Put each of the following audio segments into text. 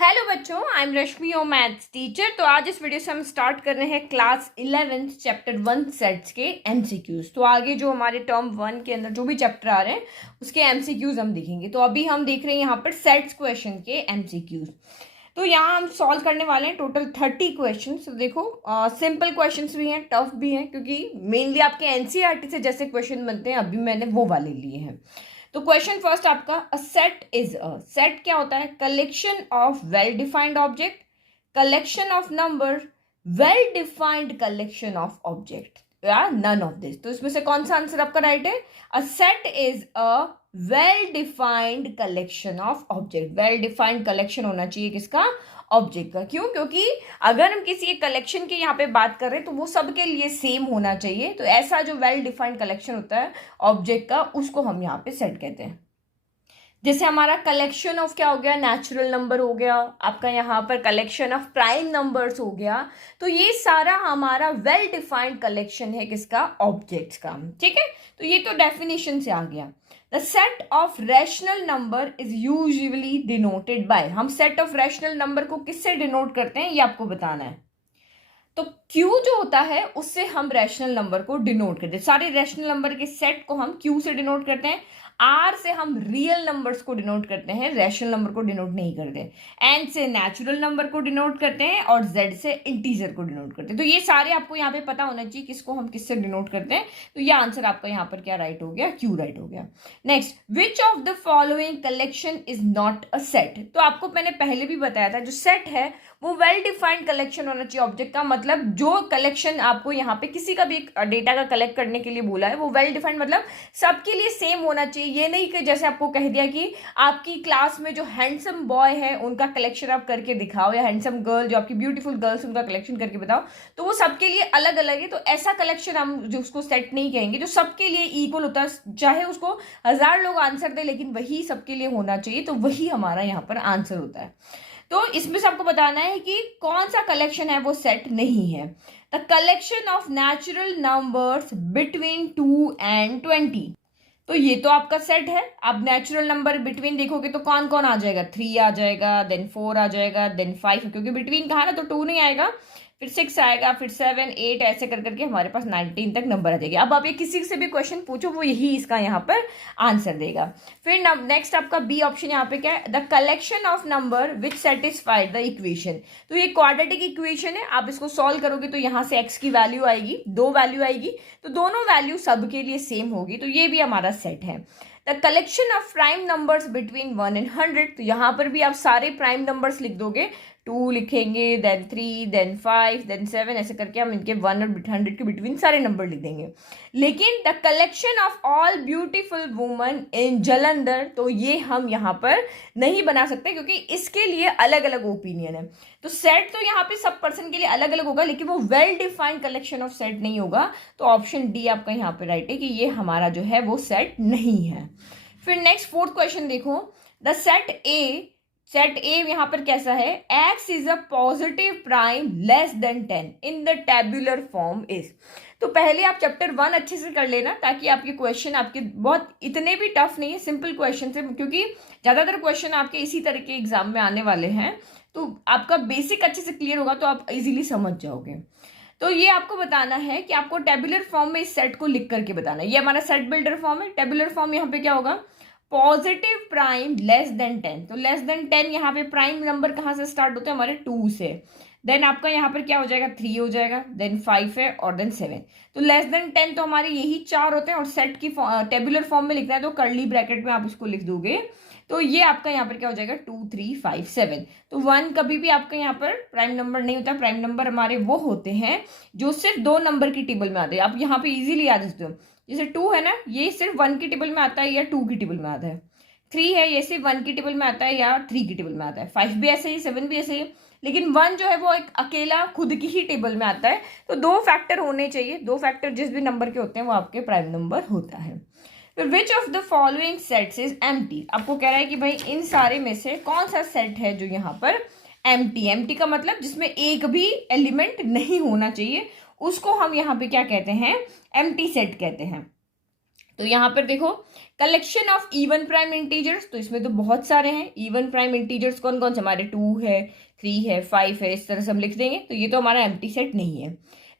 Hello बच्चों, I am Rashmi, your maths teacher. तो आज इस वीडियो से हम स्टार्ट कर रहे हैं क्लास 11 चैप्टर 1 सेट्स के एमसीक्यूज। तो आगे जो हमारे टर्म 1 के अंदर जो भी चैप्टर आ रहे हैं उसके एमसीक्यूज हम देखेंगे। तो अभी हम देख रहे हैं यहाँ पर सेट्स क्वेश्चन के एमसीक्यूज। तो यहाँ हम सॉल्व करने वाले हैं टोटल 30 क्वेश्चन। तो देखो, सिंपल क्वेश्चन भी हैं, टफ भी हैं, क्योंकि मेनली आपके एनसीईआरटी से जैसे क्वेश्चन बनते हैं अभी मैंने वो वाले लिए हैं। तो क्वेश्चन फर्स्ट आपका, a set is a set क्या होता है? Collection of well defined object, collection of number, well defined collection of object या नन ऑफ दिस। तो इसमें से कौन सा आंसर आपका राइट है? A set is a well defined collection of object. Well defined collection होना चाहिए किसका? ऑब्जेक्ट का। क्यों? क्योंकि अगर हम किसी एक कलेक्शन की यहाँ पे बात कर रहे हैं तो वो सबके लिए सेम होना चाहिए। तो ऐसा जो वेल डिफाइंड कलेक्शन होता है ऑब्जेक्ट का, उसको हम यहाँ पे सेट कहते हैं। जैसे हमारा कलेक्शन ऑफ क्या हो गया? नेचुरल नंबर हो गया, आपका यहाँ पर कलेक्शन ऑफ प्राइम नंबर्स हो गया। तो ये सारा हमारा वेल डिफाइंड कलेक्शन है किसका? ऑब्जेक्ट्स का। ठीक है, तो ये तो डेफिनेशन से आ गया। The set of rational number is usually denoted by. हम सेट ऑफ रैशनल नंबर को किससे डिनोट करते हैं ये आपको बताना है। तो Q जो होता है उससे हम रैशनल नंबर को डिनोट करते हैं। सारे रैशनल नंबर के सेट को हम Q से डिनोट करते हैं। R से हम रियल नंबर्स को डिनोट करते हैं, रैशनल नंबर को डिनोट नहीं करते। N से नेचुरल नंबर को डिनोट करते हैं और Z से इंटीजर को डिनोट करते हैं। तो ये सारे आपको यहाँ पे पता होना चाहिए किसको हम किससे डिनोट करते हैं। तो ये आंसर आपका यहाँ पर क्या राइट हो गया? Q राइट हो गया। Next, which of the following collection is not a set. तो आपको मैंने पहले भी बताया था, जो सेट है वो वेल डिफाइंड कलेक्शन होना चाहिए ऑब्जेक्ट का। मतलब जो कलेक्शन आपको यहाँ पे किसी का भी डेटा का कलेक्ट करने के लिए बोला है वो वेल डिफाइंड, मतलब सबके लिए सेम होना चाहिए। ये नहीं कि जैसे आपको कह दिया कि आपकी क्लास में जो हैंडसम बॉय है उनका कलेक्शन आप करके दिखाओ, या हैंडसम गर्ल जो आपकी ब्यूटीफुल गर्ल्स उनका कलेक्शन करके बताओ, तो वो सबके लिए अलग अलग है। तो ऐसा कलेक्शन हम जो उसको सेट नहीं कहेंगे जो सबके लिए इक्वल होता है। चाहे उसको 1000 लोग आंसर दे लेकिन वही सबके लिए होना चाहिए, तो वही हमारा यहाँ पर आंसर होता है। तो इसमें से आपको बताना है कि कौन सा कलेक्शन है वो सेट नहीं है। The collection of natural numbers between 2 and 20। तो ये तो आपका सेट है। आप नेचुरल नंबर बिटवीन देखोगे तो कौन कौन आ जाएगा? 3 आ जाएगा, देन 4 आ जाएगा, देन 5, क्योंकि बिटवीन कहा ना तो 2 नहीं आएगा, फिर 6 आएगा, फिर 7 8, ऐसे कर करके हमारे पास 19 तक नंबर आ जाएगी। अब आप ये किसी से भी क्वेश्चन पूछो वो यही इसका यहाँ पर आंसर देगा। फिर नेक्स्ट आपका बी ऑप्शन यहाँ पे क्या है? The collection of number which satisfied the equation. तो ये क्वाड्रेटिक इक्वेशन है, आप इसको सॉल्व करोगे तो यहाँ से x की वैल्यू आएगी, 2 वैल्यू आएगी, तो दोनों वैल्यू सबके लिए सेम होगी। तो ये भी हमारा सेट है। The collection of prime numbers between 1 and 100। तो यहाँ पर भी आप सारे प्राइम नंबर्स लिख दोगे, 2 लिखेंगे, देन 3, देन 5, देन 7, ऐसे करके हम इनके 1 और 100 के बिटवीन सारे नंबर लिख देंगे। लेकिन the collection of all beautiful woman in Jalandhar, तो ये हम यहाँ पर नहीं बना सकते क्योंकि इसके लिए अलग अलग ओपिनियन है। तो सेट तो यहाँ पे सब पर्सन के लिए अलग अलग होगा, लेकिन वो well defined collection of set नहीं होगा। तो ऑप्शन डी आपका यहाँ पे राइट है कि ये हमारा जो है वो सेट नहीं है। फिर नेक्स्ट फोर्थ क्वेश्चन देखो, द सेट ए यहाँ पर कैसा है? x is a positive prime less than 10 in the tabular form is. तो पहले आप चैप्टर 1 अच्छे से कर लेना ताकि आपके क्वेश्चन आपके बहुत इतने भी टफ नहीं है, सिंपल क्वेश्चन है, क्योंकि ज्यादातर क्वेश्चन आपके इसी तरह के एग्जाम में आने वाले हैं। तो आपका बेसिक अच्छे से क्लियर होगा तो आप इजीली समझ जाओगे। तो ये आपको बताना है कि आपको टेबुलर फॉर्म में इस सेट को लिख करके बताना है। ये हमारा सेट बिल्डर फॉर्म है। टेबुलर फॉर्म यहाँ पे क्या होगा? Positive prime less than 10। तो लेस देन 10 यहाँ पे प्राइम नंबर कहाँ से स्टार्ट होते हैं? हमारे 2 से। देन आपका यहाँ पर क्या हो जाएगा? 3 हो जाएगा, देन 5 है और देन 7। तो लेस देन 10 तो हमारे यही 4 होते हैं, और सेट की टेबुलर फॉर्म में लिखना है तो कर्ली ब्रैकेट में आप इसको लिख दोगे। तो ये आपका यहाँ पर क्या हो जाएगा? 2 3 5 7। तो 1 कभी भी आपका यहाँ पर प्राइम नंबर नहीं होता। प्राइम नंबर हमारे वो होते हैं जो सिर्फ 2 नंबर की टेबल में आते हैं। आप यहाँ पे इजीली याद रखते हो, जैसे 2 है ना, ये सिर्फ 1 की टेबल में आता है या 2 की टेबल में आता है। 3 है, ये सिर्फ 1 की टेबल में आता है या 3 की टेबल में आता है। 5 भी ऐसे ही, 7 भी ऐसे ही, लेकिन 1 जो है वो एक अकेला खुद की ही टेबल में आता है। तो 2 फैक्टर होने चाहिए, 2 फैक्टर जिस भी नंबर के होते हैं वो आपके प्राइम नंबर होता है। फिर which of the following sets is empty. आपको कह रहा है कि भाई इन सारे में से कौन सा सेट है जो यहाँ पर एम्प्टी। एम्प्टी का मतलब जिसमें एक भी एलिमेंट नहीं होना चाहिए, उसको हम यहाँ पे क्या कहते हैं? एम्प्टी सेट कहते हैं। तो यहाँ पर देखो collection of even prime integers, तो इसमें तो बहुत सारे हैं इवन प्राइम इंटीजर्स। कौन कौन से हमारे 2 है, 3 है, 5 है, इस तरह से हम लिख देंगे। तो ये तो हमारा एम्प्टी सेट नहीं है।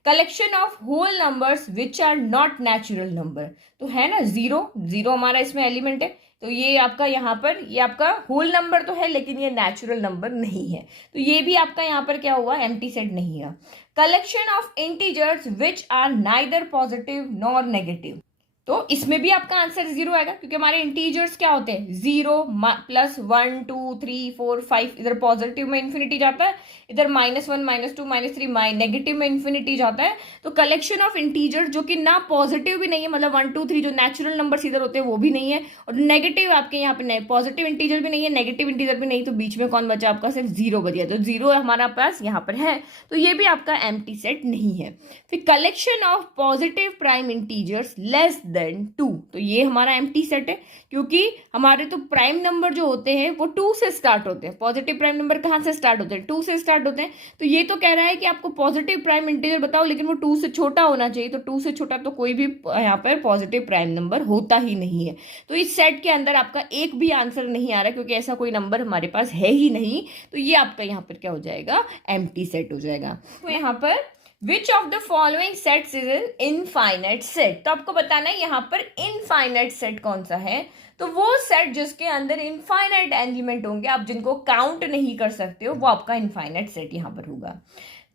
Collection of whole numbers which are not natural number, तो है ना जीरो हमारा इसमें एलिमेंट है। तो ये आपका यहाँ पर ये आपका होल नंबर तो है लेकिन ये नेचुरल नंबर नहीं है, तो ये भी आपका यहाँ पर क्या हुआ, एम्प्टी सेट नहीं है। Collection of integers which are neither positive nor negative, तो इसमें भी आपका आंसर 0 आएगा क्योंकि हमारे इंटीजर्स क्या होते हैं 0 प्लस 1 2 3 4 5, इधर पॉजिटिव में इन्फिनिटी जाता है, इधर -1 -2 -3 नेगेटिव में इन्फिनिटी जाता है। तो कलेक्शन ऑफ इंटीजर्स जो कि ना पॉजिटिव भी नहीं है, मतलब 1 2 3 जो नेचुरल नंबर्स इधर होते हैं वो भी नहीं है, और नेगेटिव आपके यहाँ पे पॉजिटिव इंटीजर भी नहीं है, नेगेटिव इंटीजर भी नहीं, तो बीच में कौन बचा आपका, सिर्फ 0 बचा। तो 0 हमारा पास यहाँ पर है, तो ये भी आपका एम्प्टी सेट नहीं है। फिर collection of positive prime integers less than 2, तो ये हमारा एम्प्टी सेट है क्योंकि हमारे तो प्राइम नंबर जो होते हैं वो 2 से स्टार्ट होते हैं। पॉजिटिव प्राइम नंबर कहाँ से स्टार्ट होते हैं, 2 से स्टार्ट होते हैं। तो ये तो कह रहा है कि आपको पॉजिटिव प्राइम इंटीजर बताओ लेकिन वो 2 से छोटा होना चाहिए, तो 2 से छोटा तो कोई भी यहाँ पर पॉजिटिव प्राइम नंबर होता ही नहीं है। तो इस सेट के अंदर आपका एक भी आंसर नहीं आ रहा क्योंकि ऐसा कोई नंबर हमारे पास है ही नहीं, तो ये आपका यहाँ पर क्या हो जाएगा, एम्प्टी सेट हो जाएगा। तो यहाँ पर Which of the following sets is an infinite set, तो आपको बताना है यहाँ पर इनफाइनाइट सेट कौन सा है। तो वो सेट जिसके अंदर इनफाइनाइट एलिमेंट होंगे, आप जिनको काउंट नहीं कर सकते हो, वो आपका इनफाइनाइट सेट यहाँ पर होगा।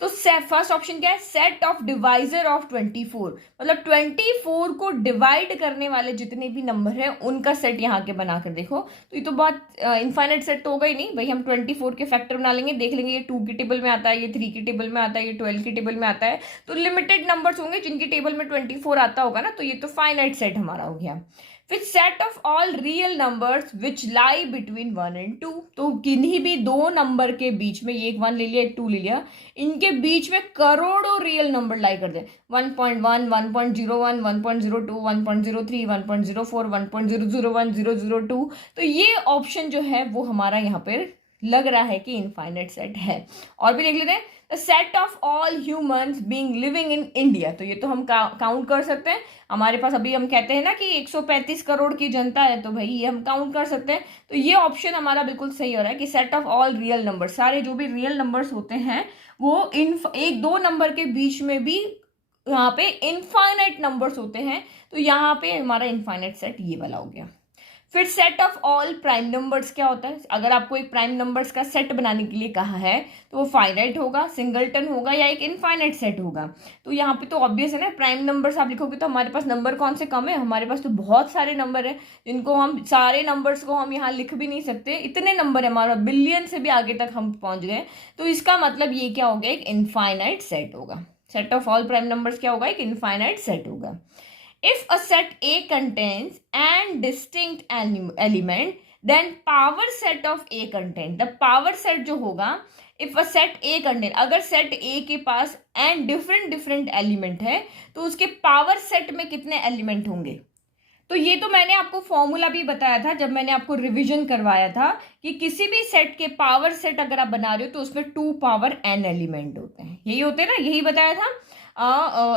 तो फर्स्ट ऑप्शन क्या है, सेट ऑफ डिवाइजर ऑफ 24, मतलब 24 को डिवाइड करने वाले जितने भी नंबर हैं उनका सेट यहाँ के बनाकर देखो। तो ये तो बहुत इनफाइनाइट सेट तो होगा ही नहीं भाई, हम 24 के फैक्टर बना लेंगे, देख लेंगे ये 2 की टेबल में आता है, ये 3 की टेबल में आता है, ये 12 की टेबल में आता है। तो लिमिटेड नंबर्स होंगे जिनकी टेबल में 24 आता होगा ना, तो ये तो फाइनाइट सेट हमारा हो गया। फिर set of all real numbers which lie between 1 and 2, तो किन्हीं भी दो नंबर के बीच में, ये एक 1 ले लिया एक 2 ले लिया, इनके बीच में करोड़ों रियल नंबर लाई कर दे, 1.1 1.01 1.02 1.03 1.04 1.001 002। तो ये ऑप्शन जो है वो हमारा यहाँ पर लग रहा है कि इनफाइनाइट सेट है। और भी देख लेते हैं, the set of all humans being living in India, तो ये तो हम काउंट कर सकते हैं। हमारे पास अभी हम कहते हैं ना कि 135 करोड़ की जनता है, तो भाई ये हम काउंट कर सकते हैं। तो ये ऑप्शन हमारा बिल्कुल सही हो रहा है कि set of all real number, सारे जो भी रियल नंबर्स होते हैं वो एक दो नंबर के बीच में भी यहाँ पे इनफाइनाइट नंबर्स होते हैं, तो यहाँ पे हमारा इनफाइनाइट सेट ये वाला हो गया। फिर set of all prime numbers क्या होता है, अगर आपको एक प्राइम नंबर्स का सेट बनाने के लिए कहा है तो वो फाइनाइट होगा, सिंगलटन होगा या एक इनफाइनाइट सेट होगा। तो यहाँ पे तो ऑब्वियस है ना, प्राइम नंबर्स आप लिखोगे तो हमारे पास नंबर कौन से कम है, हमारे पास तो बहुत सारे नंबर है जिनको हम सारे नंबर्स को हम यहाँ लिख भी नहीं सकते, इतने नंबर है, हमारा बिलियन से भी आगे तक हम पहुंच गए। तो इसका मतलब ये क्या हो गया, एक इनफाइनाइट सेट होगा। Set of all prime numbers क्या होगा, एक इनफाइनाइट सेट होगा। If a set A contains an distinct element, then power set of A contain, the power set जो होगा, if a set A contain, अगर set A के पास and different element है तो उसके power set में कितने element होंगे। तो ये तो मैंने आपको फॉर्मूला भी बताया था जब मैंने आपको रिवीजन करवाया था कि किसी भी सेट के पावर सेट अगर आप बना रहे हो तो उसमें 2 पावर n एलिमेंट होते हैं, यही होते हैं ना, यही बताया था।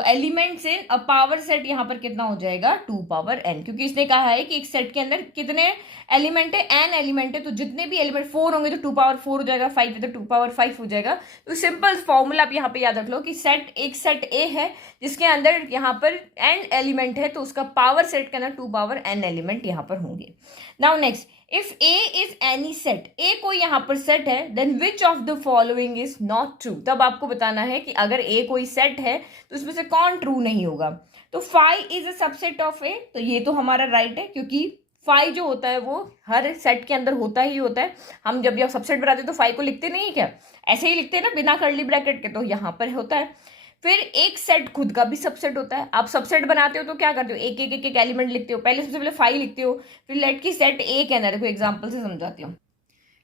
Elements in a power set यहाँ पर कितना हो जाएगा, 2 पावर n, क्योंकि इसने कहा है कि एक सेट के अंदर कितने एलिमेंट है, n एलिमेंट है, तो जितने भी एलिमेंट 4 होंगे तो 2 पावर 4 हो जाएगा, 5 है तो 2 पावर 5 हो जाएगा। तो सिंपल फॉर्मूला आप यहाँ पे याद रख लो कि एक सेट ए है जिसके अंदर यहाँ पर n एलिमेंट है, तो उसका पावर सेट के अंदर 2 पावर n एलिमेंट यहाँ पर होंगे। Now next, if A is any set, A कोई यहाँ पर सेट है, then which of the following is not true, तब आपको बताना है कि अगर ए कोई सेट है तो उसमें से कौन ट्रू नहीं होगा। तो 5 इज अ सबसेट ऑफ ए, तो ये तो हमारा राइट है क्योंकि 5 जो होता है वो हर सेट के अंदर होता ही होता है। हम जब सबसेट बनाते हैं तो 5 को लिखते नहीं है क्या, ऐसे ही लिखते हैं ना बिना कर्ली ब्रैकेट के, तो यहाँ पर होता है। फिर एक सेट खुद का भी सबसेट होता है, आप सबसेट बनाते हो तो क्या करते हो, एक एक एक एक एलिमेंट लिखते हो, पहले सबसे पहले 5 लिखते हो, फिर लेट की सेट ए के अंदर, देखो एग्जांपल से समझाती हूँ,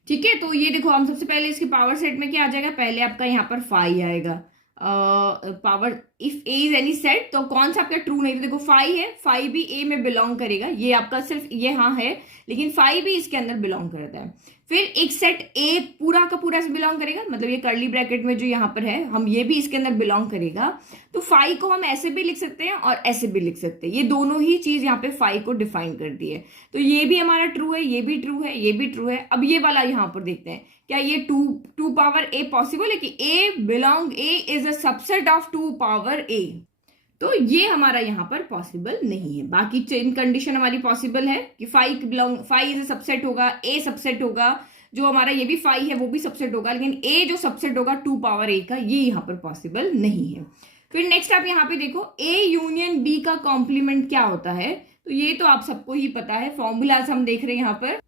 ठीक है। तो ये देखो हम सबसे पहले इसके पावर सेट में क्या आ जाएगा, पहले आपका यहाँ पर 5 आएगा, power if A is any set, तो कौन सा आपका ट्रू नहीं, तो देखो फाइव है, फाइव भी ए में बिलोंग करेगा, ये आपका सिर्फ ये हाँ है, लेकिन फाइव भी इसके अंदर बिलोंग करता है। फिर एक सेट ए पूरा का पूरा से बिलोंग करेगा, मतलब ये कर्ली ब्रैकेट में जो यहाँ पर है, हम ये भी इसके अंदर बिलोंग करेगा। तो फाइव को हम ऐसे भी लिख सकते हैं और ऐसे भी लिख सकते हैं, ये दोनों ही चीज यहाँ पे फाइव को डिफाइन करती है। तो ये भी हमारा ट्रू है, ये भी ट्रू है, ये भी ट्रू है। अब ये वाला यहाँ पर देखते हैं, क्या ये टू पावर ए पॉसिबल है कि A is a subset of two power A? तो ये हमारा यहाँ पर पॉसिबल नहीं है। बाकी चेन कंडीशन हमारी पॉसिबल है कि फाइव इज अ सबसेट होगा, ए सबसेट होगा, जो हमारा ये भी फाइव है वो भी सबसेट होगा, लेकिन ए जो सबसेट होगा टू पावर ए का, ये यहाँ पर पॉसिबल नहीं है। फिर नेक्स्ट आप यहाँ पे देखो, ए यूनियन बी का कॉम्प्लीमेंट क्या होता है? तो ये तो आप सबको ही पता है, फॉर्मूलाज हम देख रहे हैं यहाँ पर।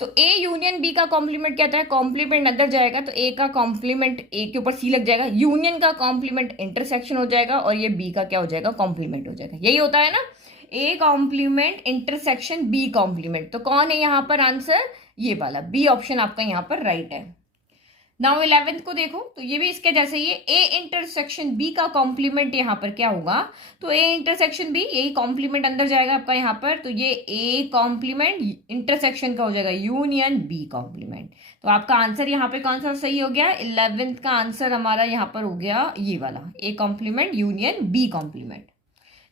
तो ए यूनियन बी का कॉम्प्लीमेंट क्या होता है? कॉम्प्लीमेंट अंदर जाएगा तो ए का कॉम्प्लीमेंट ए के ऊपर सी लग जाएगा, यूनियन का कॉम्प्लीमेंट इंटरसेक्शन हो जाएगा, और ये बी का क्या हो जाएगा? कॉम्प्लीमेंट हो जाएगा। यही होता है ना, A complement intersection B complement. तो कौन है यहाँ पर आंसर? ये वाला बी ऑप्शन आपका यहाँ पर राइट है। नाउ 11th को देखो, तो ये भी इसके जैसे ही ए इंटरसेक्शन बी का कॉम्प्लीमेंट यहाँ पर क्या होगा? तो ए इंटरसेक्शन बी, यही कॉम्प्लीमेंट अंदर जाएगा आपका यहाँ पर, तो ये ए कॉम्प्लीमेंट इंटरसेक्शन का हो जाएगा यूनियन बी कॉम्प्लीमेंट। तो आपका आंसर यहाँ पे कौन सा सही हो गया? 11th का आंसर हमारा यहाँ पर हो गया ये वाला, A complement union B complement.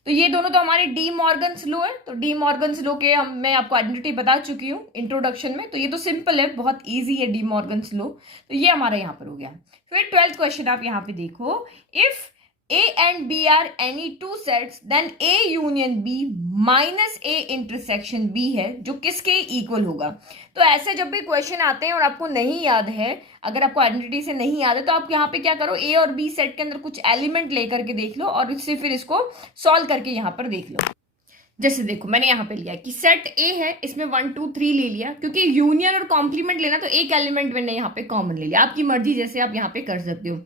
तो ये दोनों तो हमारे डी मॉर्गन्स लॉ है। तो डी मॉर्गन्स लॉ के मैं आपको आइडेंटिटी बता चुकी हूँ इंट्रोडक्शन में, तो ये तो सिंपल है, बहुत इजी है डी मॉर्गन्स लॉ। तो ये हमारा यहाँ पर हो गया। फिर 12th क्वेश्चन आप यहाँ पे देखो, if A and B are any two sets, then A union B minus A intersection B है, जो किसके इक्वल होगा? तो ऐसे जब भी क्वेश्चन आते हैं और आपको नहीं याद है, अगर आपको आइडेंटिटी से नहीं याद है, तो आप यहाँ पे क्या करो, ए और बी सेट के अंदर कुछ एलिमेंट लेकर के देख लो और उससे फिर इसको सॉल्व करके यहाँ पर देख लो। जैसे देखो मैंने यहाँ पे लिया कि सेट ए है, इसमें 1 2 3 ले लिया, क्योंकि यूनियन और कॉम्प्लीमेंट लेना तो एक एलिमेंट मैंने यहाँ पे कॉमन ले लिया, आपकी मर्जी जैसे आप यहाँ पे कर सकते हो।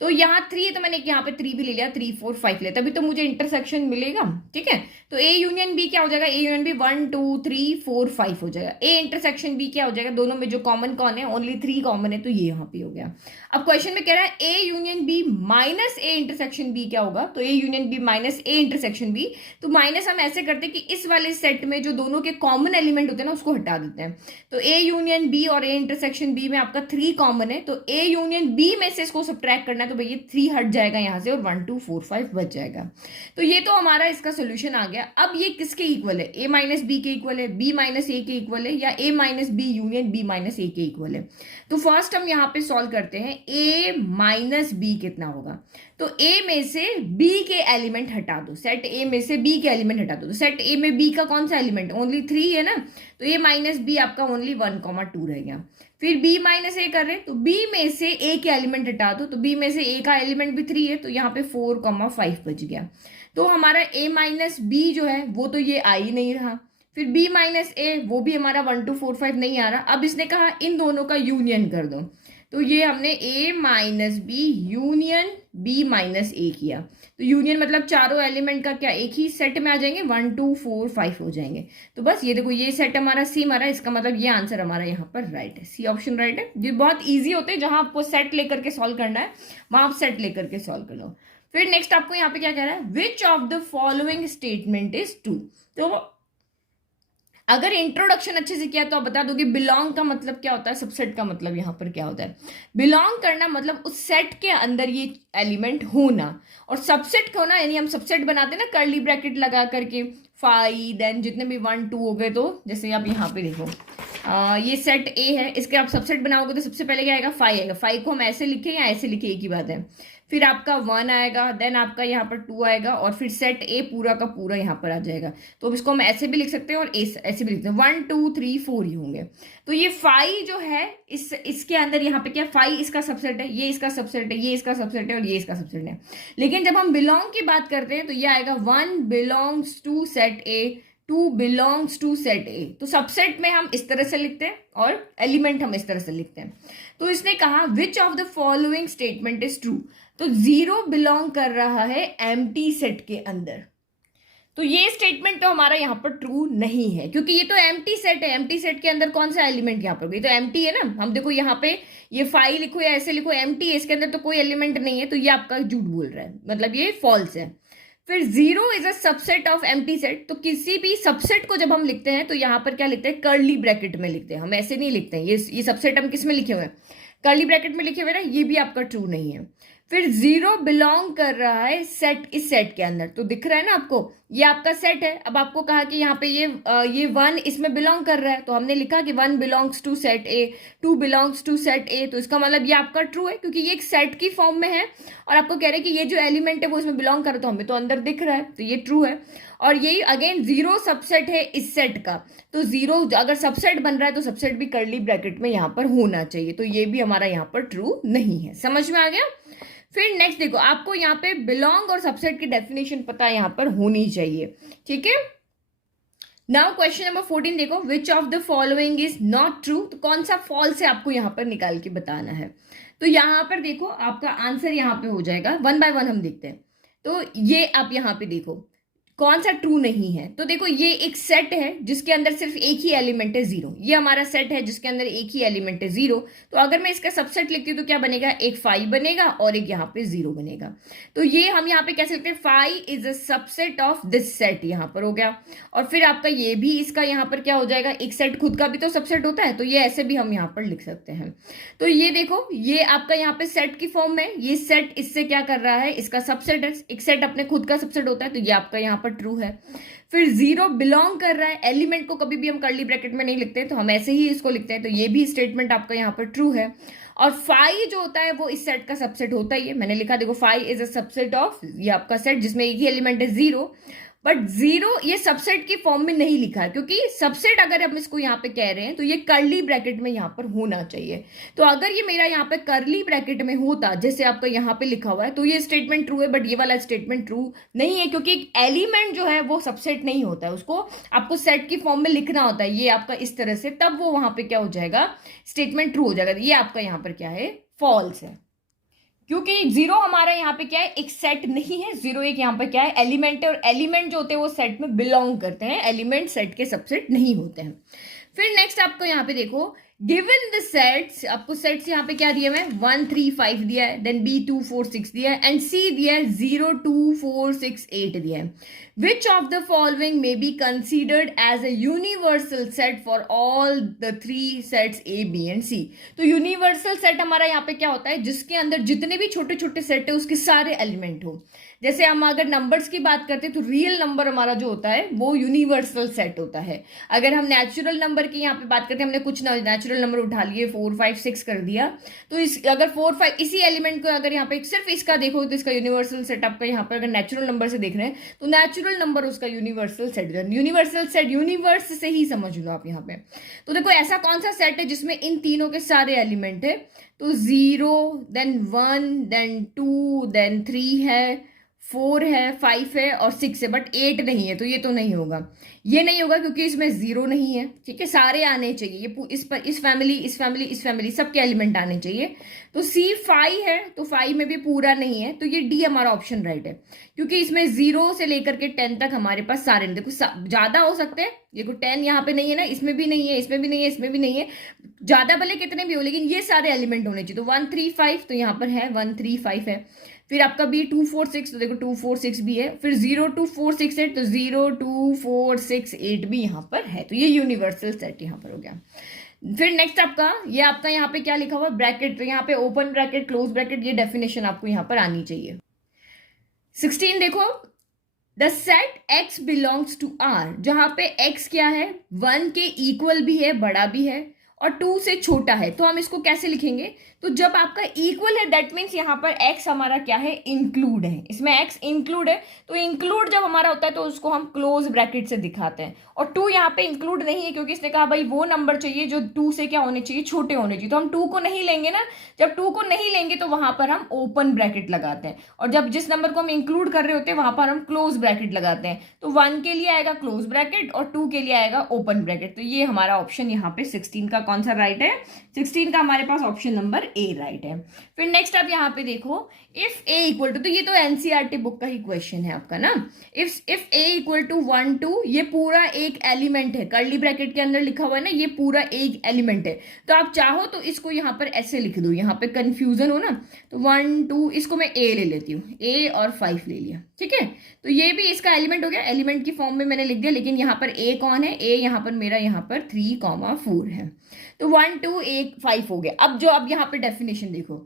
तो यहाँ 3 है तो मैंने यहाँ पे 3 भी ले लिया, 3 4 5 ले, तभी तो मुझे इंटरसेक्शन मिलेगा। ठीक है, तो ए यूनियन बी क्या हो जाएगा? ए यूनियन बी 1 2 3 4 5 हो जाएगा। ए इंटरसेक्शन बी क्या हो जाएगा? दोनों में जो कॉमन कौन है? ओनली 3 कॉमन है, तो ये यहाँ पे हो गया। अब क्वेश्चन में कह रहा है A union B minus A intersection B क्या होगा? तो A union B minus A intersection B, तो माइनस हम ऐसे करते हैं कि इस वाले सेट में जो दोनों के कॉमन एलिमेंट होते हैं ना, उसको हटा देते हैं। तो ए यूनियन बी और ए इंटरसेक्शन बी में आपका 3 कॉमन है, तो ए यूनियन बी में से इसको सब्ट्रैक्ट करना है, तो भैया 3 हट जाएगा यहाँ से और 1 2 4 5 बच जाएगा। तो ये तो हमारा इसका सोल्यूशन आ गया। अब ये किसके इक्वल है? ए माइनस बी के इक्वल है, बी माइनस ए के इक्वल है, या A minus B union B minus A के इक्वल है? तो फर्स्ट हम यहाँ पे सॉल्व करते हैं, ए माइनस बी कितना होगा? तो ए में से बी के एलिमेंट हटा दो, सेट ए में से बी के एलिमेंट हटा दो। तो सेट ए में बी का कौन सा एलिमेंट? ओनली 3 है ना, तो ए माइनस बी आपका ओनली 1 2 रह गया। फिर बी माइनस ए कर रहे हैं, तो बी में से ए के एलिमेंट हटा दो, तो बी में से ए का एलिमेंट भी 3 है, तो यहाँ पे 4 5 बच गया। तो हमारा ए माइनस बी जो है वो तो ये आ ही नहीं रहा। फिर बी माइनस ए, वो भी हमारा 1 2 4 5 नहीं आ रहा। अब इसने कहा इन दोनों का यूनियन कर दो, तो ये हमने A minus B union B minus A किया। तो यूनियन मतलब चारों एलिमेंट का क्या एक ही सेट में आ जाएंगे, 1 2 4 5 हो जाएंगे। तो बस ये देखो, ये सेट हमारा सी हमारा, इसका मतलब ये आंसर हमारा यहाँ पर राइट है, सी ऑप्शन राइट है। ये बहुत ईजी होते हैं, जहां आपको सेट लेकर के सॉल्व करना है वहां आप सेट लेकर के सॉल्व कर लो। फिर नेक्स्ट आपको यहाँ पे क्या कह रहा है, which of the following statement is true? तो अगर इंट्रोडक्शन अच्छे से किया तो आप बता दोगे बिलोंग का मतलब क्या होता है, सबसेट का मतलब यहाँ पर क्या होता है। बिलोंग करना मतलब उस सेट के अंदर ये एलिमेंट होना, और सबसेट होना यानी हम सबसेट बनाते हैं ना कर्ली ब्रैकेट लगा करके, 5 देन जितने भी 1 2 हो गए। तो जैसे आप यहाँ पे देखो, ये सेट ए है, इसके आप सबसेट बनाओगे तो सबसे पहले क्या आएगा? 5 आएगा। 5 को हम ऐसे लिखे या ऐसे लिखे, एक ही बात है। फिर आपका 1 आएगा, देन आपका यहाँ पर 2 आएगा, और फिर सेट ए पूरा का पूरा यहाँ पर आ जाएगा। तो इसको हम ऐसे भी लिख सकते हैं और ऐसे भी लिखते हैं, 1 2 3 4 ही होंगे। तो ये 5 जो है इसके अंदर यहाँ पे क्या 5 इसका सबसेट है, ये इसका सबसेट है, ये इसका सबसेट है और ये इसका सबसेट है। लेकिन जब हम बिलोंग की बात करते हैं तो ये आएगा 1 belongs to set A, 2 belongs to set A. तो सबसेट में हम इस तरह से लिखते हैं और एलिमेंट हम इस तरह से लिखते हैं। तो इसने कहा विच of the following statement is true? तो 0 बिलोंग कर रहा है एम्प्टी सेट के अंदर। तो ये स्टेटमेंट तो हमारा यहाँ पर ट्रू नहीं है, क्योंकि ये तो एम्प्टी सेट है। एम्प्टी सेट के अंदर कौन सा एलिमेंट यहाँ पर, ये तो एम्प्टी है ना। हम देखो यहाँ पे ये 5 लिखो या ऐसे लिखो, एम्प्टी है, इसके अंदर तो कोई एलिमेंट नहीं है, तो ये आपका झूठ बोल रहा है, मतलब ये फॉल्स है। फिर 0 is a subset of empty set. तो किसी भी सबसेट को जब हम लिखते हैं तो यहाँ पर क्या लिखते हैं, कर्ली ब्रैकेट में लिखते हैं, हम ऐसे नहीं लिखते हैं। ये सबसेट हम किस में लिखे हुए हैं, कर्ली ब्रैकेट में लिखे हुए ना, ये भी आपका ट्रू नहीं है। फिर 0 बिलोंग कर रहा है सेट, इस सेट के अंदर, तो दिख रहा है ना आपको, ये आपका सेट है। अब आपको कहा कि यहाँ पे ये 1 इसमें बिलोंग कर रहा है, तो हमने लिखा कि 1 belongs to set A, 2 belongs to set A, तो इसका मतलब ये आपका ट्रू है, क्योंकि ये एक सेट की फॉर्म में है और आपको कह रहे हैं कि ये जो एलिमेंट है वो इसमें बिलोंग कर रहा है, तो हमें तो अंदर दिख रहा है, तो ये ट्रू है। और यही अगेन 0 सबसेट है इस सेट का, तो 0 अगर सबसेट बन रहा है तो सबसेट भी कर्ली ब्रैकेट में यहाँ पर होना चाहिए, तो ये भी हमारा यहाँ पर ट्रू नहीं है। समझ में आ गया। फिर नेक्स्ट देखो, आपको यहाँ पे बिलोंग और सबसेट की डेफिनेशन पता यहाँ पर होनी चाहिए, ठीक है। नाउ क्वेश्चन नंबर 14 देखो, विच of the following is not true, तो कौन सा फॉल्स है आपको यहाँ पर निकाल के बताना है। तो यहाँ पर देखो आपका आंसर यहाँ पे हो जाएगा, 1 बाय 1 हम देखते हैं। तो ये आप यहाँ पे देखो कौन सा ट्रू नहीं है। तो देखो ये एक सेट है जिसके अंदर सिर्फ एक ही एलिमेंट है 0, ये हमारा सेट है जिसके अंदर एक ही एलिमेंट है 0। तो अगर मैं इसका सबसेट लिखती हूँ तो क्या बनेगा, एक 5 बनेगा और एक यहाँ पे 0 बनेगा। तो ये हम यहाँ पे कैसे लिखते हैं, 5 is a subset of this set, यहाँ पर हो गया। और फिर आपका ये भी इसका यहाँ पर क्या हो जाएगा, एक सेट खुद का भी तो सबसेट होता है, तो ये ऐसे भी हम यहाँ पर लिख सकते हैं। तो ये देखो ये आपका यहाँ पे सेट की फॉर्म में, ये सेट इससे क्या कर रहा है, इसका सबसेट है, एक सेट अपने खुद का सबसेट होता है, तो ये आपका यहाँ पर ट्रू है। फिर 0 बिलोंग कर रहा है, एलिमेंट को कभी भी हम कर्ली ब्रैकेट में नहीं लिखते, तो हम ऐसे ही इसको लिखते हैं, तो ये भी स्टेटमेंट आपका यहाँ पर ट्रू है। और 5 जो होता है वो इस सेट का सबसेट होता ही है, मैंने लिखा देखो 5 इज अ सबसेट ऑफ, ये आपका सेट जिसमें एक ही एलिमेंट है 0। बट 0 ये सबसेट की फॉर्म में नहीं लिखा है, क्योंकि सबसेट अगर हम इसको यहाँ पे कह रहे हैं तो ये कर्ली ब्रैकेट में यहाँ पर होना चाहिए। तो अगर ये मेरा यहाँ पे कर्ली ब्रैकेट में होता जैसे आपका यहाँ पे लिखा हुआ है, तो ये स्टेटमेंट ट्रू है, बट ये वाला स्टेटमेंट ट्रू नहीं है, क्योंकि एलिमेंट जो है वो सबसेट नहीं होता है, उसको आपको सेट की फॉर्म में लिखना होता है, ये आपका इस तरह से, तब वो वहां पे क्या हो जाएगा, स्टेटमेंट ट्रू हो जाएगा। ये आपका यहाँ पर क्या है, फॉल्स है, क्योंकि 0 हमारा यहाँ पे क्या है, एक सेट नहीं है। 0 एक यहाँ पे क्या है, एलिमेंट है, और एलिमेंट जो होते हैं वो सेट में बिलोंग करते हैं, एलिमेंट सेट के सबसेट नहीं होते हैं। फिर नेक्स्ट आपको यहाँ पे देखो, गिवन द सेट्स, आपको सेट्स यहाँ पे क्या दिया हुआ है, 1 3 5 दिया है, देन B 2 4 6 दिया है, एंड C दिया है 0 2 4 6 8 दिया है। Which of the following may be considered as a universal set for all the 3 sets A B and C। तो यूनिवर्सल सेट हमारा यहाँ पे क्या होता है, जिसके अंदर जितने भी छोटे छोटे सेट है उसके सारे एलिमेंट हो। जैसे हम अगर नंबर्स की बात करते हैं तो रियल नंबर हमारा जो होता है वो यूनिवर्सल सेट होता है। अगर हम नेचुरल नंबर की यहाँ पे बात करते हैं, हमने कुछ नेचुरल नंबर उठा लिए, 4 5 6 कर दिया, तो इस अगर 4 5 इसी एलिमेंट को अगर यहाँ पे सिर्फ इसका देखो तो इसका यूनिवर्सल सेट आपका यहाँ पर, अगर नेचुरल नंबर से देख रहे हैं तो नेचुरल नंबर उसका universal set, universal set universe से ही समझ लो आप यहाँ पे। तो देखो ऐसा कौन सा सेट है जिसमें इन तीनों के सारे एलिमेंट है, तो 0 देन 1 देन 2 देन 3 है, 4 है, 5 है और 6 है, बट 8 नहीं है, तो ये तो नहीं होगा, ये नहीं होगा क्योंकि इसमें 0 नहीं है, ठीक है, सारे आने चाहिए, ये इस फैमिली इस फैमिली इस फैमिली सबके एलिमेंट आने चाहिए। तो C 5 है, तो 5 में भी पूरा नहीं है, तो ये D हमारा ऑप्शन राइट है, क्योंकि इसमें 0 से लेकर के 10 तक हमारे पास सारे, देखो ज्यादा हो सकते हैं, देखो 10 यहाँ पे नहीं है ना, इसमें भी नहीं है, इसमें भी नहीं है, इसमें भी नहीं है, ज्यादा भले कितने भी हो, लेकिन ये सारे एलिमेंट होने चाहिए। तो 1 3 5 तो यहाँ पर है, 1 3 5 है। फिर आपका B 2 4 6, तो देखो 2 4 6 भी है। फिर 0 2 4 6 8, तो 0 2 4 6 8 भी यहाँ पर है, तो ये यूनिवर्सल सेट यहाँ पर हो गया। फिर नेक्स्ट आपका ये आपका यहाँ पे क्या लिखा हुआ, ब्रैकेट, तो यहाँ पे ओपन ब्रैकेट क्लोज ब्रैकेट, ये डेफिनेशन आपको यहाँ पर आनी चाहिए। 16 देखो, the set X belongs to R, जहां पे X क्या है, 1 के इक्वल भी है, बड़ा भी है, और 2 से छोटा है, तो हम इसको कैसे लिखेंगे, तो जब आपका इक्वल है दैट मीन्स यहाँ पर x हमारा क्या है, इंक्लूड है, इसमें x इंक्लूड है, तो इंक्लूड जब हमारा होता है तो उसको हम क्लोज ब्रैकेट से दिखाते हैं। और 2 यहाँ पे इंक्लूड नहीं है क्योंकि इसने कहा भाई वो नंबर चाहिए जो 2 से क्या होने चाहिए, छोटे होने चाहिए, तो हम 2 को नहीं लेंगे ना, जब 2 को नहीं लेंगे तो वहां पर हम ओपन ब्रैकेट लगाते हैं, और जब जिस नंबर को हम इंक्लूड कर रहे होते हैं वहां पर हम क्लोज ब्रैकेट लगाते हैं। तो 1 के लिए आएगा क्लोज ब्रैकेट और 2 के लिए आएगा ओपन ब्रैकेट, तो ये हमारा ऑप्शन यहाँ पे 16 का कौन सा राइट है, 16 का हमारे पास ऑप्शन नंबर ए राइट है। फिर नेक्स्ट आप यहाँ पे देखो, इफ ए इक्वल टू, तो ये तो एनसीईआरटी बुक का ही क्वेश्चन है आपका ना। इफ ए इक्वल टू 1 2, ये पूरा एक एलिमेंट है, कर्ली ब्रैकेट के अंदर लिखा हुआ है ना, ये पूरा एक एलिमेंट है। तो आप चाहो तो इसको यहाँ पर ऐसे लिख दो, यहाँ पे कंफ्यूजन हो ना, तो 1 2, इसको मैं ए ले लेती हूँ, ए और 5 ले लिया, ठीक है। तो ये भी इसका एलिमेंट हो गया, एलिमेंट की फॉर्म में मैंने लिख दिया, लेकिन यहाँ पर ए कौन है, ए यहाँ पर मेरा यहाँ पर 3,4 है। तो 1 2 1 5 हो गया। अब जो अब यहाँ पे डेफिनेशन देखो,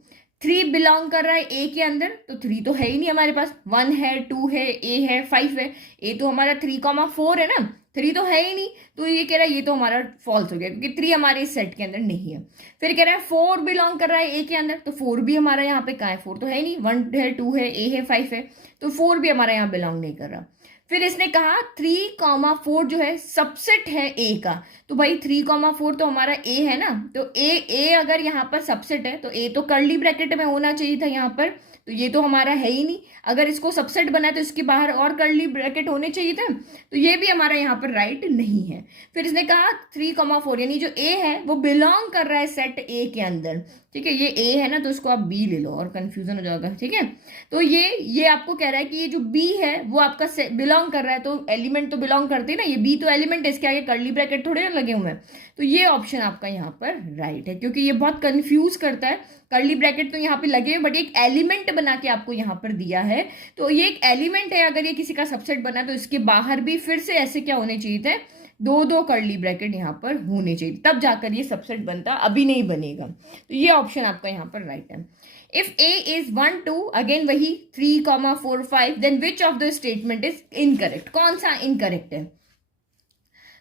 3 बिलोंग कर रहा है ए के अंदर, तो 3 तो है ही नहीं हमारे पास, 1 है 2 है ए है 5 है, ए तो हमारा 3,4 है ना, 3 तो है ही नहीं। तो ये कह रहा है ये तो हमारा फॉल्स हो गया, क्योंकि 3 हमारे इस सेट के अंदर नहीं है। फिर कह रहा है 4 बिलोंग कर रहा है ए के अंदर, तो 4 भी हमारा यहाँ पे कहाँ है, 4 तो है ही नहीं, 1 है 2 है ए है 5 है, तो 4 भी हमारा यहाँ बिलोंग नहीं कर रहा। फिर इसने कहा 3,4 जो है सबसेट है ए का, तो भाई 3,4 तो हमारा ए है ना, तो ए अगर यहाँ पर सबसेट है तो ए तो कर्ली ब्रैकेट में होना चाहिए था यहाँ पर, तो ये तो हमारा है ही नहीं। अगर इसको सबसेट बना तो इसके बाहर और कर्ली ब्रैकेट होने चाहिए था, तो ये भी हमारा यहाँ पर राइट नहीं है। फिर इसने कहा 3,4 यानी जो ए है वो बिलोंग कर रहा है सेट ए के अंदर, ठीक है। ये ए है ना, तो इसको आप बी ले लो और कंफ्यूजन हो जाएगा, ठीक है। तो ये आपको कह रहा है कि ये जो बी है वो आपका बिलोंग कर रहा है, तो एलिमेंट तो बिलोंग करते हैं ना, ये बी तो एलिमेंट है, इसके आगे कर्ली ब्रैकेट थोड़े ना लगे हुए हैं। तो ये ऑप्शन आपका यहाँ पर राइट है, क्योंकि ये बहुत कंफ्यूज करता है। कर्ली ब्रैकेट तो यहाँ पे लगे हुए, बट एक एलिमेंट बना के आपको यहाँ पर दिया है, तो ये एक एलिमेंट है। अगर ये किसी का सबसेट बना तो इसके बाहर भी फिर से ऐसे क्या होने चाहिए थे, 2 कर्ली ब्रैकेट यहाँ पर होने चाहिए, तब जाकर ये सबसेट बनता, अभी नहीं बनेगा। तो ये ऑप्शन आपका यहाँ पर राइट है। इफ ए इज 1 2, अगेन वही 3,4 5, then which of the statement is incorrect, कौन सा इनकरेक्ट है।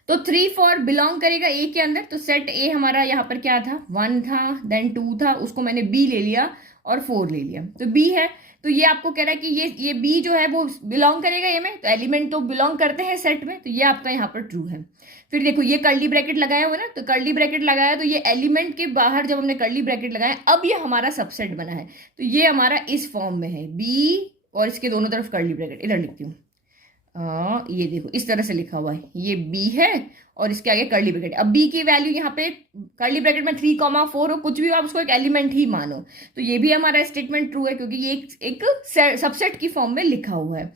तो 3 4 बिलोंग करेगा ए के अंदर, तो सेट ए हमारा यहाँ पर क्या था, 1 था, देन 2 था, उसको मैंने बी ले लिया और 4 ले लिया, तो बी है। तो ये आपको कह रहा है कि ये बी जो है वो बिलोंग करेगा ए में, तो एलिमेंट तो बिलोंग करते हैं सेट में, तो ये आपका यहाँ पर ट्रू है। फिर देखो ये कर्ली ब्रैकेट लगाया हुआ ना, तो कर्ली ब्रैकेट लगाया तो ये एलिमेंट के बाहर जब हमने कर्ली ब्रैकेट लगाया, अब ये हमारा सबसेट बना है, तो ये हमारा इस फॉर्म में है बी, और इसके दोनों तरफ कर्ली ब्रैकेट, इधर लिखती हूँ, ये देखो इस तरह से लिखा हुआ है, ये बी है और इसके आगे कर्ली ब्रैकेट। अब बी की वैल्यू यहाँ पे कर्ली ब्रैकेट में 3,4 हो, कुछ भी आप उसको एक एलिमेंट ही मानो, तो ये भी हमारा स्टेटमेंट ट्रू है, क्योंकि ये एक सबसेट की फॉर्म में लिखा हुआ है।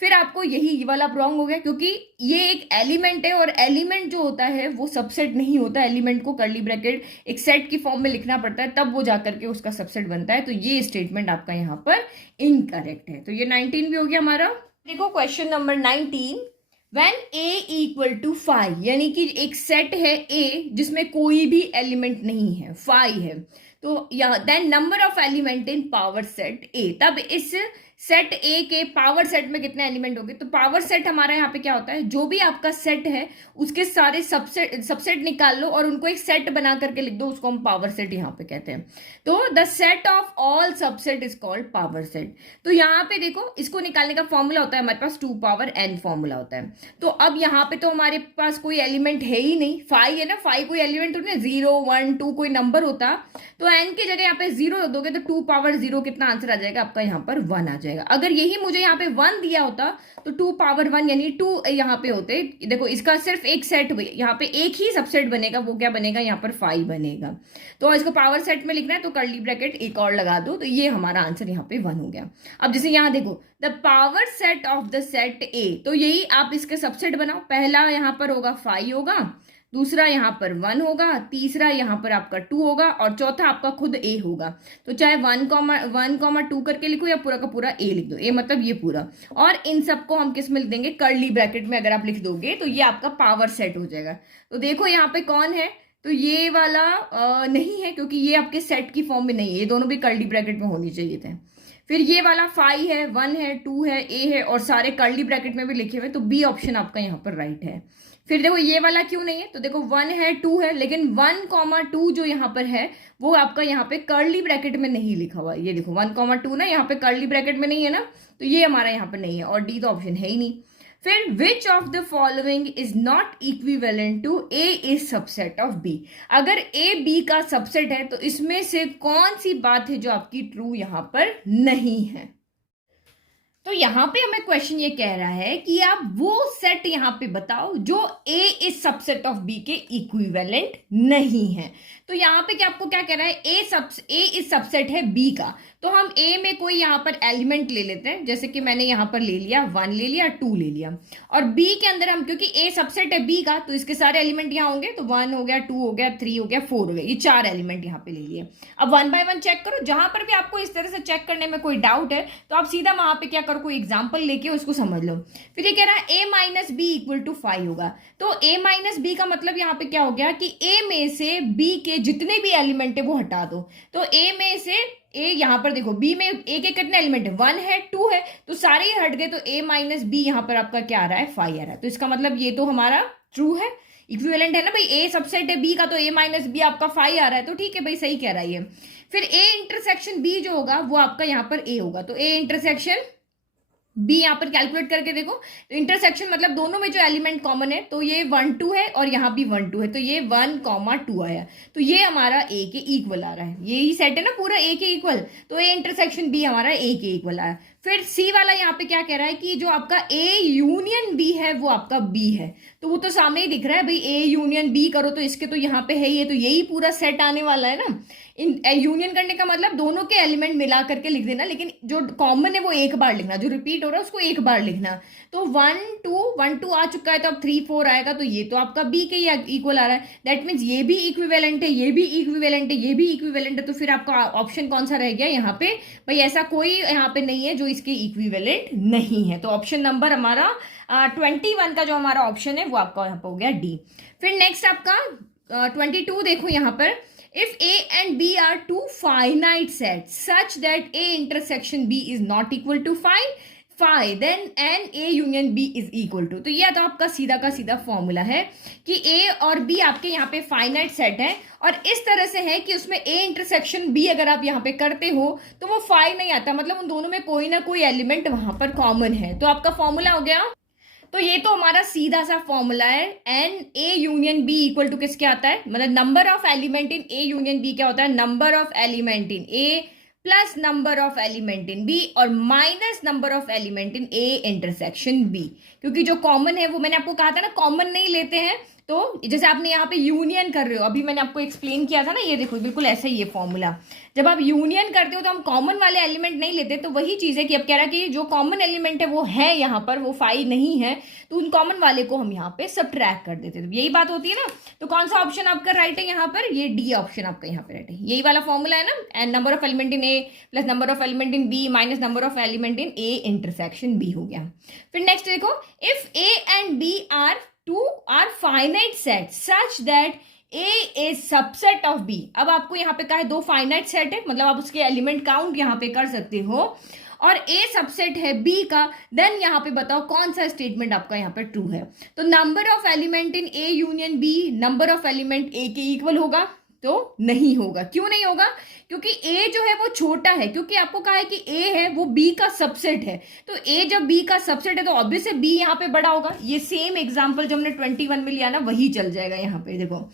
फिर आपको यही वाला रॉन्ग हो गया, क्योंकि ये एक एलिमेंट है और एलिमेंट जो होता है वो सबसेट नहीं होता, एलिमेंट को कर्ली ब्रैकेट एक सेट की फॉर्म में लिखना पड़ता है, तब वो जाकर के उसका सबसेट बनता है। तो ये स्टेटमेंट आपका यहाँ पर इनकरेक्ट है। तो ये 19 भी हो गया हमारा। देखो question number 19, when A equal to 5, यानी कि एक सेट है ए जिसमें कोई भी एलिमेंट नहीं है, 5 है, तो यहाँ then number of element in power set A, तब इस सेट ए के पावर सेट में कितने एलिमेंट होंगे। तो पावर सेट हमारा यहाँ पे क्या होता है, जो भी आपका सेट है उसके सारे सबसेट निकाल लो और उनको एक सेट बना करके लिख दो, उसको हम पावर सेट यहाँ पे कहते हैं। तो the set of all subset is called power set. तो यहाँ पे देखो इसको निकालने का फॉर्मूला होता है हमारे पास 2 पावर n फॉर्मूला होता है। तो अब यहाँ पे तो हमारे पास कोई एलिमेंट है ही नहीं, 5 है ना, 5 कोई एलिमेंट तो नहीं, 0 1 2 कोई नंबर होता, तो n की जगह यहाँ पे 0 दोगे तो 2 पावर 0 कितना आंसर आ जाएगा आपका, यहाँ पर 1 आ जाएगा। अगर यही मुझे यहाँ पे 1 दिया होता तो 2 पावर 1 यानी 2 यहाँ पे होते। देखो इसका सिर्फ एक सेट, यहाँ पे एक ही सबसेट बनेगा, वो क्या बनेगा, यहाँ पर 5 बनेगा। तो इसको पावर सेट में लिखना है तो कर्ली ब्रैकेट एक और लगा दो, तो ये हमारा आंसर यहाँ पे 1 हो गया। अब जैसे यहाँ देखो the power set of the set A, तो यही आप इसके सबसेट बनाओ, पहला यहाँ पर होगा 5 होगा, दूसरा यहाँ पर 1 होगा, तीसरा यहाँ पर आपका 2 होगा और चौथा आपका खुद a होगा। तो चाहे 1,2 करके लिखो या पूरा का पूरा a लिख दो, a मतलब ये पूरा, और इन सबको हम किस में लिख देंगे, कर्ली ब्रैकेट में अगर आप लिख दोगे तो ये आपका पावर सेट हो जाएगा। तो देखो यहाँ पे कौन है, तो ये वाला नहीं है, क्योंकि ये आपके सेट की फॉर्म में नहीं है, ये दोनों भी कर्ली ब्रैकेट में होनी चाहिए थे। फिर ये वाला 5 है, 1 है, 2 है, a है और सारे कर्ली ब्रैकेट में भी लिखे हुए, तो बी ऑप्शन आपका यहाँ पर राइट है। फिर देखो ये वाला क्यों नहीं है, तो देखो 1 है 2 है, लेकिन 1,2 जो यहाँ पर है वो आपका यहाँ पे कर्ली ब्रैकेट में नहीं लिखा हुआ है। ये देखो 1,2 ना यहाँ पे कर्ली ब्रैकेट में नहीं है ना, तो ये हमारा यहाँ पर नहीं है, और डी तो ऑप्शन है ही नहीं। फिर which of the following is not equivalent to A is subset of B, अगर ए बी का सबसेट है तो इसमें से कौन सी बात है जो आपकी ट्रू यहाँ पर नहीं है। तो यहाँ पे हमें क्वेश्चन ये कह रहा है कि आप वो सेट यहाँ पे बताओ जो ए इज सबसेट ऑफ बी के इक्विवेलेंट नहीं है। तो यहाँ पे क्या आपको क्या कह रहा है, ए इस सबसेट है बी का। तो हम ए में कोई यहाँ पर एलिमेंट ले लेते हैं, जैसे कि मैंने यहाँ पर ले लिया 1 ले लिया 2 ले लिया, और बी के अंदर हम, क्योंकि ए सबसेट है बी का, तो इसके सारे एलिमेंट यहाँ होंगे, तो 1 हो गया 2 हो गया 3 हो गया 4 हो गया, ये 4 एलिमेंट यहाँ पे ले लिए। अब 1 बाय 1 चेक करो, जहां पर भी आपको इस तरह से चेक करने में कोई डाउट है तो आप सीधा वहां पे क्या करो, कोई एग्जाम्पल लेके उसको समझ लो। फिर ये कह रहा है a minus B equal to 5 होगा, तो a माइनस बी का मतलब यहाँ पे क्या हो गया कि a में से b के जितने भी एलिमेंट है वो हटा दो। तो a में से ए, यहाँ पर देखो b में a के कितने एलिमेंट है, 1 है 2 है, तो सारे ही हट गए, तो a माइनस बी यहाँ पर आपका क्या आ रहा है 5 आ रहा है। तो इसका मतलब ये तो हमारा ट्रू है, इक्विवेलेंट है ना भाई, ए सबसेट है बी का, तो a माइनस बी आपका 5 आ रहा है, तो ठीक है भाई, सही कह रहा है ये। फिर a इंटरसेक्शन b जो होगा वो आपका यहाँ पर a होगा, तो a इंटरसेक्शन बी यहाँ पर कैलकुलेट करके देखो, तो इंटरसेक्शन मतलब दोनों में जो एलिमेंट कॉमन है, तो ये 1 2 है और यहाँ भी 1 2 है, तो ये 1 2 आया, तो ये हमारा ए के इक्वल आ रहा है, यही सेट है ना पूरा ए के इक्वल, तो ए इंटरसेक्शन बी हमारा ए के इक्वल आया। फिर सी वाला यहाँ पे क्या कह रहा है कि जो आपका ए यूनियन बी है वो आपका बी है, तो वो तो सामने ही दिख रहा है भाई, ए यूनियन बी करो तो इसके तो यहाँ पे है ही है, तो यही पूरा सेट आने वाला है ना। यूनियन करने का मतलब दोनों के एलिमेंट मिला करके लिख देना, लेकिन जो कॉमन है वो एक बार लिखना, जो रिपीट हो रहा है उसको एक बार लिखना। तो 1 2 आ चुका है, तो अब 3 4 आएगा, तो ये तो आपका बी के ही इक्वल आ रहा है, दैट मीन्स ये भी इक्विवेलेंट है, ये भी इक्विवेलेंट है, ये भी इक्विवेलेंट है, तो फिर आपका ऑप्शन कौन सा रह गया यहाँ पे, भाई ऐसा कोई यहाँ पे नहीं है जो इसके इक्विवेलेंट नहीं है, तो ऑप्शन नंबर हमारा 21 का जो हमारा ऑप्शन है वो आपका यहाँ पे हो गया डी। फिर नेक्स्ट आपका 22 देखो यहाँ पर, if a and b are two finite sets such that a intersection b is not equal to 5 then n a union b is equal to, तो यह तो आपका सीधा का सीधा फॉर्मूला है कि a और b आपके यहाँ पे फाइनाइट सेट है, और इस तरह से है कि उसमें a इंटरसेक्शन b अगर आप यहाँ पे करते हो तो वो 5 नहीं आता, मतलब उन दोनों में कोई ना कोई एलिमेंट वहां पर कॉमन है, तो आपका फॉर्मूला हो गया। तो ये तो हमारा सीधा सा फॉर्मूला है, n A union B equal to किसके आता है, मतलब number of element in A union B क्या होता है, number of element in A plus number of element in B और minus number of element in A intersection B, क्योंकि जो कॉमन है वो मैंने आपको कहा था ना, कॉमन नहीं लेते हैं, तो जैसे आपने यहाँ पे यूनियन कर रहे हो, अभी मैंने आपको एक्सप्लेन किया था ना, ये देखो बिल्कुल ऐसा ही ये फॉर्मूला, जब आप यूनियन करते हो तो हम कॉमन वाले एलिमेंट नहीं लेते, तो वही चीज है कि अब कह रहा है कि जो कॉमन एलिमेंट है वो है यहाँ पर, वो 5 नहीं है, तो उन कॉमन वाले को हम यहाँ पे सबट्रैक्ट कर देते हैं, तो यही बात होती है ना। तो कौन सा ऑप्शन आपका राइट है यहाँ पर, ये डी ऑप्शन आपका यहाँ पे राइट है, यही वाला फॉर्मूला है ना, and number of element in A plus number of element in B minus number of element in A intersection B हो गया। फिर नेक्स्ट देखो, if A and B are are finite sets such that A is subset of B। अब आपको यहाँ पे कहा है दो फाइनाइट सेट है, मतलब आप उसके एलिमेंट काउंट यहाँ पे कर सकते हो, और A सबसेट है B का, देन यहाँ पे बताओ कौन सा स्टेटमेंट आपका यहाँ पे ट्रू है। तो number of element in A union B number of element A के इक्वल होगा, तो नहीं होगा। क्यों नहीं होगा, क्योंकि A जो है वो छोटा है, क्योंकि आपको कहा है कि A है वो B का सबसेट है, तो A जब B का सबसेट है तो ऑब्वियसली B यहाँ पे बड़ा होगा। ये सेम एग्जांपल जो हमने 21 में लिया ना वही चल जाएगा यहाँ पे। देखो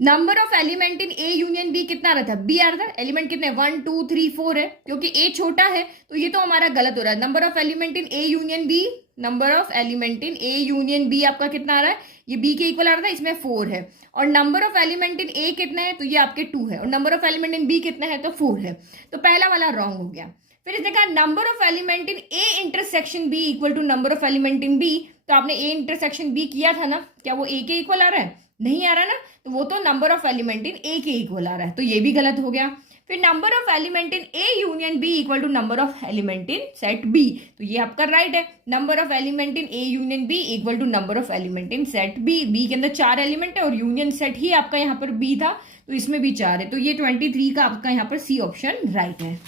number of element in A union B कितना आ रहा था, B आ रहा था, एलिमेंट कितने 1 2 3 4 है, क्योंकि A छोटा है तो ये तो हमारा गलत हो रहा है। Number of element in A union B, number of element in A union B आपका कितना आ रहा है, ये B के इक्वल आ रहा था, इसमें 4 है, और number of element in A कितना है, तो ये आपके 2 है, और number of element in B कितना है, तो 4 है, तो पहला वाला रॉन्ग हो गया। फिर इसने कहा number of element in A intersection B equal to number of element in B, तो आपने A इंटरसेक्शन B किया था ना, क्या वो A के इक्वल आ रहा है, नहीं आ रहा ना, तो वो तो number of element in A के इक्वल आ रहा है, तो ये भी गलत हो गया। फिर number of element in A union B equal to number of element in set B, तो ये आपका राइट है, number of element in A union B equal to number of element in set B। B के अंदर 4 element है और union set ही आपका यहाँ पर B था, तो इसमें भी 4 है, तो ये 23 का आपका यहाँ पर सी ऑप्शन राइट है।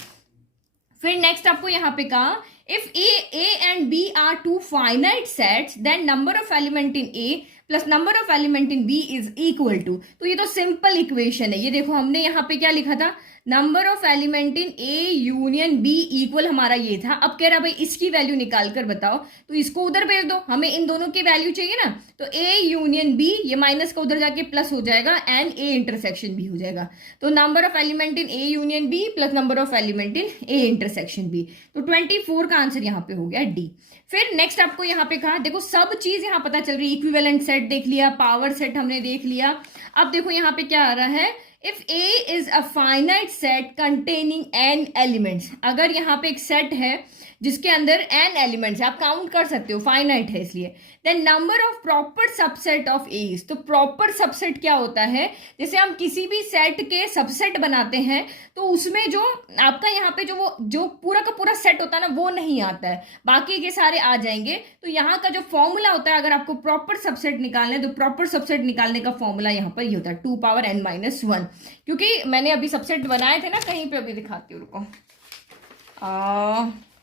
फिर नेक्स्ट आपको यहाँ पे कहा if A and B are two finite sets then number of element in A plus number of element in B is equal to, तो ये तो सिंपल इक्वेशन है। ये देखो हमने यहाँ पे क्या लिखा था, number of element in A union B equal हमारा ये था। अब कह रहा भाई इसकी वैल्यू निकाल कर बताओ, तो इसको उधर भेज दो, हमें इन दोनों की वैल्यू चाहिए ना, तो ए यूनियन बी, ये माइनस का उधर जाके प्लस हो जाएगा एंड ए इंटरसेक्शन बी हो जाएगा, तो number of element in A union B plus number of element in A intersection B, तो 24 का आंसर यहाँ पे हो गया डी। फिर नेक्स्ट आपको यहाँ पे कहा, देखो सब चीज यहाँ पता चल रही है, इक्विवेलेंट सेट देख लिया, पावर सेट हमने देख लिया। अब देखो यहाँ पे क्या आ रहा है, if A is a finite set containing N elements, अगर यहाँ पे एक सेट है जिसके अंदर एन एलिमेंट्स आप काउंट कर सकते हो, फाइनाइट है इसलिए, then number of proper subset of A is, तो प्रॉपर सबसेट क्या होता है, जैसे हम किसी भी सेट के सबसेट बनाते हैं तो उसमें जो आपका यहाँ पे जो पूरा का पूरा सेट होता है ना वो नहीं आता है, बाकी के सारे आ जाएंगे। तो यहाँ का जो फॉर्मूला होता है अगर आपको प्रॉपर सबसेट निकालना है तो प्रॉपर सबसेट निकालने का फॉर्मूला यहाँ पर ये होता है 2n-1, क्योंकि मैंने अभी सबसेट बनाए थे ना कहीं पे, अभी दिखाती हूँ रुको,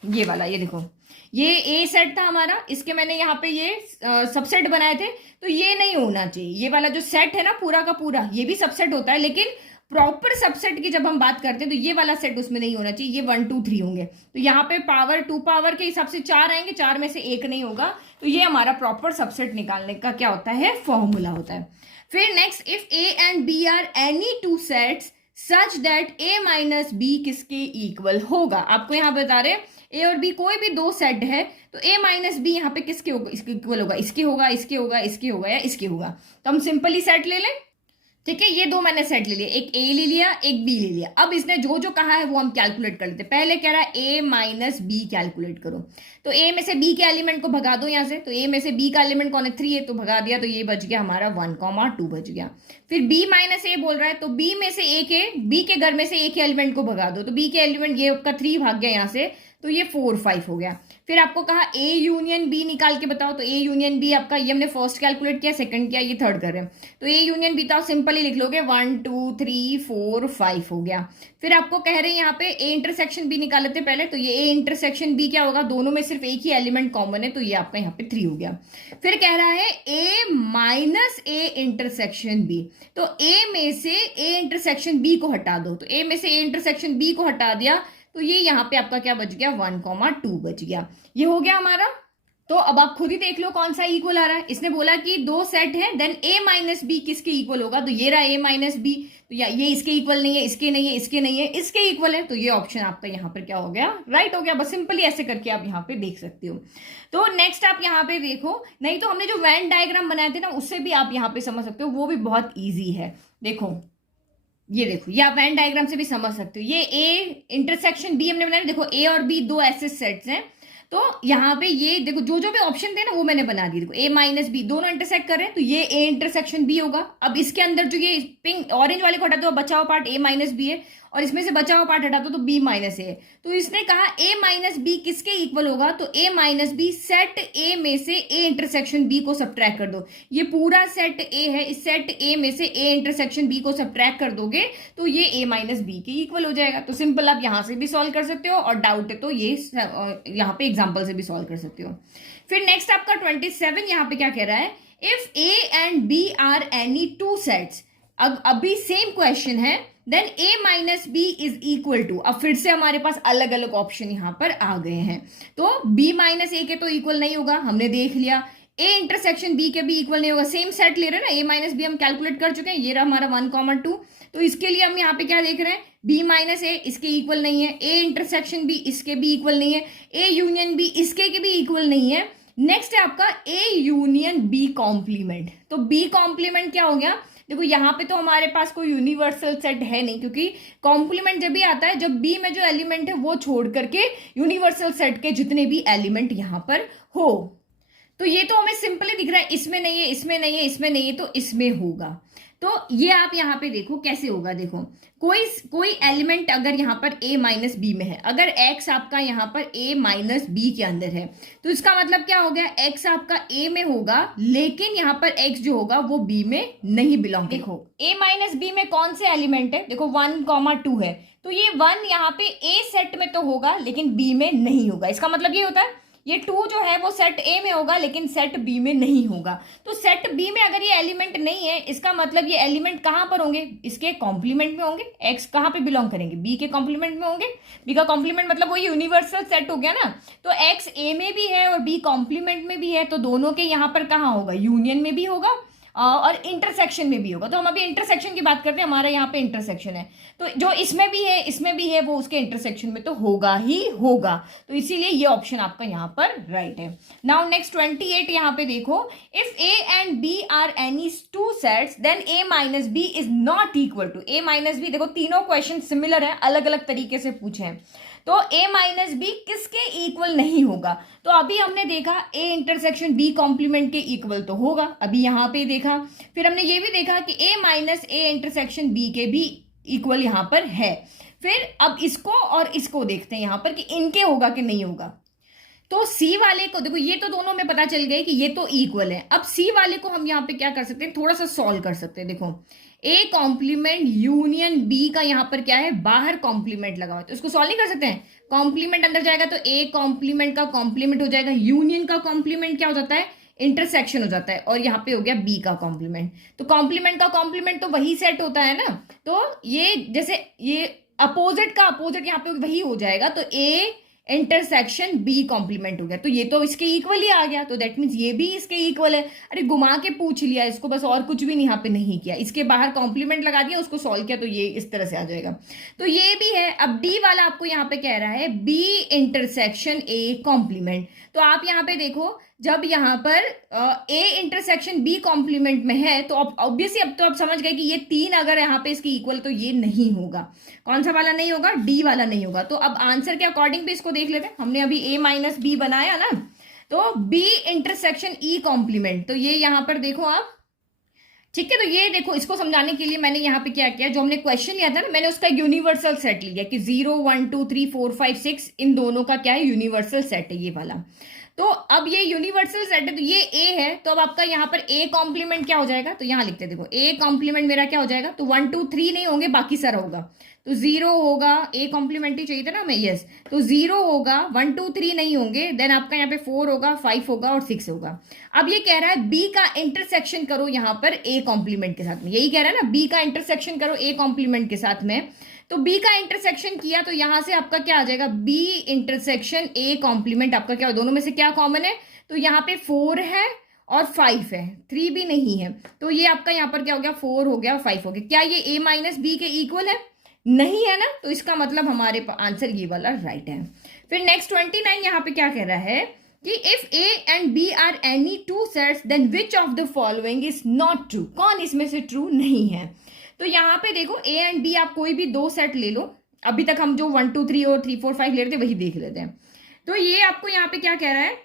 ये वाला, ये देखो, ये ए सेट था हमारा, इसके मैंने यहाँ पे ये सबसेट बनाए थे, तो ये नहीं होना चाहिए, ये वाला जो सेट है ना पूरा का पूरा ये भी सबसेट होता है, लेकिन प्रॉपर सबसेट की जब हम बात करते हैं तो ये वाला सेट उसमें नहीं होना चाहिए, ये 1 2 3 होंगे, तो यहाँ पे पावर 2 पावर के हिसाब से 4 आएंगे, 4 में से एक नहीं होगा, तो ये हमारा प्रॉपर सबसेट निकालने का क्या होता है, फॉर्मूला होता है। फिर next, if A and B are any two sets such that A minus B किसके इक्वल होगा, आपको यहाँ बता रहे ए और बी कोई भी दो सेट है तो ए माइनस बी यहाँ पे किसके होगा, इसके इक्वल होगा, इसके होगा, इसके होगा, इसके होगा या इसके होगा, तो हम सिंपली सेट ले लें, ठीक है। ये दो मैंने सेट ले लिया, एक ए ले लिया एक बी ले लिया, अब इसने जो जो कहा है वो हम कैलकुलेट कर लेते हैं। पहले कह रहा है ए माइनस बी कैलकुलेट करो, तो ए में से बी के एलिमेंट को भगा दो यहाँ से, तो ए में से बी का एलिमेंट कौन है 3 है, तो भगा दिया, तो ये बच गया हमारा 1, 2 बच गया। फिर बी माइनस ए बोल रहा है, तो बी में से ए के, बी के घर में से ए के एलिमेंट को भगा दो, तो बी के एलिमेंट ये आपका 3 भाग गया यहाँ से, तो ये 4 5 हो गया। फिर आपको कहा ए यूनियन बी निकाल के बताओ, तो ए यूनियन बी आपका, ये हमने फर्स्ट कैलकुलेट किया, सेकंड किया, ये थर्ड कर रहे हैं, तो ए यूनियन बी तो आप सिंपली लिख लोगे 1 2 3 4 5 हो गया। फिर आपको कह रहे हैं यहाँ पे ए इंटरसेक्शन बी निकाल लेते पहले, तो ये ए इंटरसेक्शन बी क्या होगा, दोनों में सिर्फ एक ही एलिमेंट कॉमन है, तो ये आपका यहाँ पे 3 हो गया। फिर कह रहा है A minus A intersection B, तो ए में से ए इंटरसेक्शन बी को हटा दो, तो ए में से ए इंटरसेक्शन बी को हटा दिया, तो ये यहाँ पे आपका क्या बच गया 1, 2 बच गया, ये हो गया हमारा। तो अब आप खुद ही देख लो कौन सा इक्वल आ रहा है, इसने बोला कि दो सेट है देन ए माइनस बी किसके इक्वल होगा, तो ये रहा ए माइनस बी, तो ये इसके इक्वल नहीं है, इसके नहीं है, इसके नहीं है, इसके इक्वल है, तो ये ऑप्शन आपका यहाँ पर क्या हो गया, राइट हो गया। बस सिंपली ऐसे करके आप यहाँ पे देख सकते हो। तो नेक्स्ट आप यहाँ पे देखो, नहीं तो हमने जो वेन डायग्राम बनाए थे ना उससे भी आप यहाँ पे समझ सकते हो, वो भी बहुत ईजी है। देखो ये देखो, या वेन डायग्राम से भी समझ सकते हो, ये ए इंटरसेक्शन बी हमने बनाया, देखो ए और बी दो ऐसे सेट्स हैं, तो यहाँ पे ये देखो जो जो भी ऑप्शन थे ना वो मैंने बना दिए, देखो ए माइनस बी दोनों इंटरसेक्ट कर रहे हैं, तो ये ए इंटरसेक्शन बी होगा। अब इसके अंदर जो ये पिंक ऑरेंज वाले को हटा दो, बचा हुआ पार्ट ए माइनस बी है, और इसमें से बचा हुआ पार्ट हटा दो तो बी माइनस ए, तो इसने कहा ए माइनस बी किसके इक्वल होगा, तो ए माइनस बी सेट ए में से ए इंटरसेक्शन बी को सब्ट्रैक्ट कर दो, ये पूरा सेट ए है, इस सेट ए में से ए इंटरसेक्शन बी को सब्ट्रैक्ट कर दोगे तो ये ए माइनस बी के इक्वल हो जाएगा। तो सिंपल आप यहां से भी सॉल्व कर सकते हो, और डाउट है तो ये यहाँ पे एग्जाम्पल से भी सॉल्व कर सकते हो। फिर नेक्स्ट आपका 27 यहाँ पे क्या कह रहा है, if A and B are any two sets, अभी सेम क्वेश्चन है, then A minus B is equal to, अब फिर से हमारे पास अलग अलग ऑप्शन यहां पर आ गए हैं, तो b माइनस ए के तो इक्वल नहीं होगा, हमने देख लिया, ए इंटरसेक्शन बी के भी इक्वल नहीं होगा, सेम सेट ले रहे हैं ना, ए माइनस बी हम कैलकुलेट कर चुके हैं, ये रहा हमारा 1, 2, तो इसके लिए हम यहाँ पे क्या देख रहे हैं, b माइनस ए इसके इक्वल नहीं है, ए इंटरसेक्शन बी इसके भी इक्वल नहीं है, ए यूनियन बी इसके के भी इक्वल नहीं है। नेक्स्ट है आपका ए यूनियन बी कॉम्प्लीमेंट, तो बी कॉम्प्लीमेंट क्या हो गया, देखो यहाँ पे तो हमारे पास कोई यूनिवर्सल सेट है नहीं, क्योंकि कॉम्प्लीमेंट जब भी आता है जब बी में जो एलिमेंट है वो छोड़ करके यूनिवर्सल सेट के जितने भी एलिमेंट यहाँ पर हो, तो ये तो हमें सिंपली दिख रहा है, इसमें नहीं है, इसमें नहीं है, इसमें नहीं है, तो इसमें होगा। तो ये आप यहाँ पे देखो कैसे होगा, देखो कोई एलिमेंट अगर यहाँ पर a माइनस बी में है, अगर x आपका यहाँ पर a माइनस बी के अंदर है, तो इसका मतलब क्या हो गया, x आपका a में होगा लेकिन यहाँ पर x जो होगा वो b में नहीं बिलोंग। देखो a माइनस बी में कौन से एलिमेंट है, देखो 1, 2 है, तो ये 1 यहाँ पे a सेट में तो होगा लेकिन b में नहीं होगा, इसका मतलब ये होता है ये 2 जो है वो सेट ए में होगा लेकिन सेट बी में नहीं होगा। तो सेट बी में अगर ये एलिमेंट नहीं है, इसका मतलब ये एलिमेंट कहां पर होंगे, इसके कॉम्प्लीमेंट में होंगे। एक्स कहां पे बिलोंग करेंगे, बी के कॉम्प्लीमेंट में होंगे। बी का कॉम्प्लीमेंट मतलब वो यूनिवर्सल सेट हो गया ना, तो एक्स ए में भी है और बी कॉम्प्लीमेंट में भी है, तो दोनों के यहाँ पर कहाँ होगा, यूनियन में भी होगा और इंटरसेक्शन में भी होगा। तो हम अभी इंटरसेक्शन की बात करते हैं, हमारा यहाँ पे इंटरसेक्शन है, तो जो इसमें भी है वो उसके इंटरसेक्शन में तो होगा ही होगा, तो इसीलिए ये ऑप्शन आपका यहाँ पर राइट है। नाउ नेक्स्ट 28 यहाँ पे देखो, if A and B are any two sets then A minus B is not equal to A minus B. देखो तीनों क्वेश्चन सिमिलर है, अलग अलग तरीके से पूछे हैं, तो a माइनस बी किसके इक्वल नहीं होगा। तो अभी हमने देखा a इंटरसेक्शन b कॉम्प्लीमेंट के इक्वल तो होगा, अभी यहाँ पे देखा। फिर हमने ये भी देखा कि a minus a intersection b के भी इक्वल यहाँ पर है। फिर अब इसको और इसको देखते हैं यहाँ पर कि इनके होगा कि नहीं होगा। तो सी वाले को देखो, ये तो दोनों में पता चल गए कि ये तो इक्वल है। अब सी वाले को हम यहाँ पे क्या कर सकते हैं, थोड़ा सा सॉल्व कर सकते हैं। देखो ए कॉम्प्लीमेंट यूनियन बी का यहाँ पर क्या है, बाहर कॉम्प्लीमेंट लगा हुआ है, तो इसको सॉल्व नहीं कर सकते हैं। कॉम्प्लीमेंट अंदर जाएगा तो ए कॉम्प्लीमेंट का कॉम्प्लीमेंट हो जाएगा, यूनियन का कॉम्प्लीमेंट क्या हो जाता है, इंटरसेक्शन हो जाता है, और यहाँ पे हो गया बी का कॉम्प्लीमेंट। तो कॉम्प्लीमेंट का कॉम्प्लीमेंट तो वही सेट होता है ना, तो ये जैसे ये अपोजिट का अपोजिट यहाँ पे वही हो जाएगा, तो ए इंटरसेक्शन बी कॉम्प्लीमेंट हो गया, तो ये तो इसके इक्वल ही आ गया, तो दैट मीन्स ये भी इसके इक्वल है। अरे घुमा के पूछ लिया इसको बस, और कुछ भी नहीं यहाँ पे नहीं किया, इसके बाहर कॉम्प्लीमेंट लगा दिया, उसको सॉल्व किया, तो ये इस तरह से आ जाएगा। तो ये भी है। अब डी वाला आपको यहाँ पे कह रहा है बी इंटरसेक्शन ए कॉम्प्लीमेंट, तो आप यहाँ पे देखो जब यहाँ पर ए इंटरसेक्शन बी कॉम्प्लीमेंट में है तो ऑब्वियसली अब तो आप समझ गए कि ये तीन अगर यहाँ पे इसकी इक्वल तो ये नहीं होगा। कौन सा वाला नहीं होगा, डी वाला नहीं होगा। तो अब आंसर के अकॉर्डिंग भी इसको देख लेते हैं। हमने अभी ए माइनस बी बनाया ना, तो बी इंटरसेक्शन ई कॉम्प्लीमेंट, तो ये यहाँ पर देखो आप, ठीक है। तो ये देखो, इसको समझाने के लिए मैंने यहाँ पे क्या किया, जो हमने क्वेश्चन लिया था ना, मैंने उसका यूनिवर्सल सेट लिया कि 0 1 2 3 4 5 6 इन दोनों का क्या है, यूनिवर्सल सेट है ये वाला। तो अब ये यूनिवर्सल सेट है, तो ये ए है, तो अब आपका यहाँ पर ए कॉम्प्लीमेंट क्या हो जाएगा, तो यहाँ लिखते देखो ए कॉम्प्लीमेंट मेरा क्या हो जाएगा, तो 1 2 3 नहीं होंगे, बाकी सारा होगा, तो 0 होगा, ए कॉम्प्लीमेंट ही चाहिए था ना हमें, यस, तो 0 होगा, 1 2 3 नहीं होंगे, देन आपका यहाँ पे 4 होगा, 5 होगा और 6 होगा। अब ये कह रहा है बी का इंटरसेक्शन करो यहाँ पर ए कॉम्प्लीमेंट के साथ में, यही कह रहा है ना, बी का इंटरसेक्शन करो ए कॉम्प्लीमेंट के साथ में। तो बी का इंटरसेक्शन किया तो यहां से आपका क्या आ जाएगा, बी इंटरसेक्शन ए कॉम्प्लीमेंट आपका क्या, दोनों में से क्या कॉमन है, तो यहाँ पे 4 है और 5 है, 3 भी नहीं है, तो ये आपका यहाँ पर क्या हो गया, 4 हो गया और 5 हो गया। क्या ये ए माइनस बी के इक्वल है, नहीं है ना, तो इसका मतलब हमारे आंसर ये वाला राइट है। फिर नेक्स्ट 29 यहाँ पे क्या कह रहा है कि if A and B are any two sets then which of the following is not true, कौन इसमें से ट्रू नहीं है। तो यहाँ पे देखो ए एंड बी आप कोई भी दो सेट ले लो, अभी तक हम जो 1 2 3 और 3 4 5 ले रहे थे वही देख लेते हैं। तो ये आपको यहाँ पे क्या कह रहा है,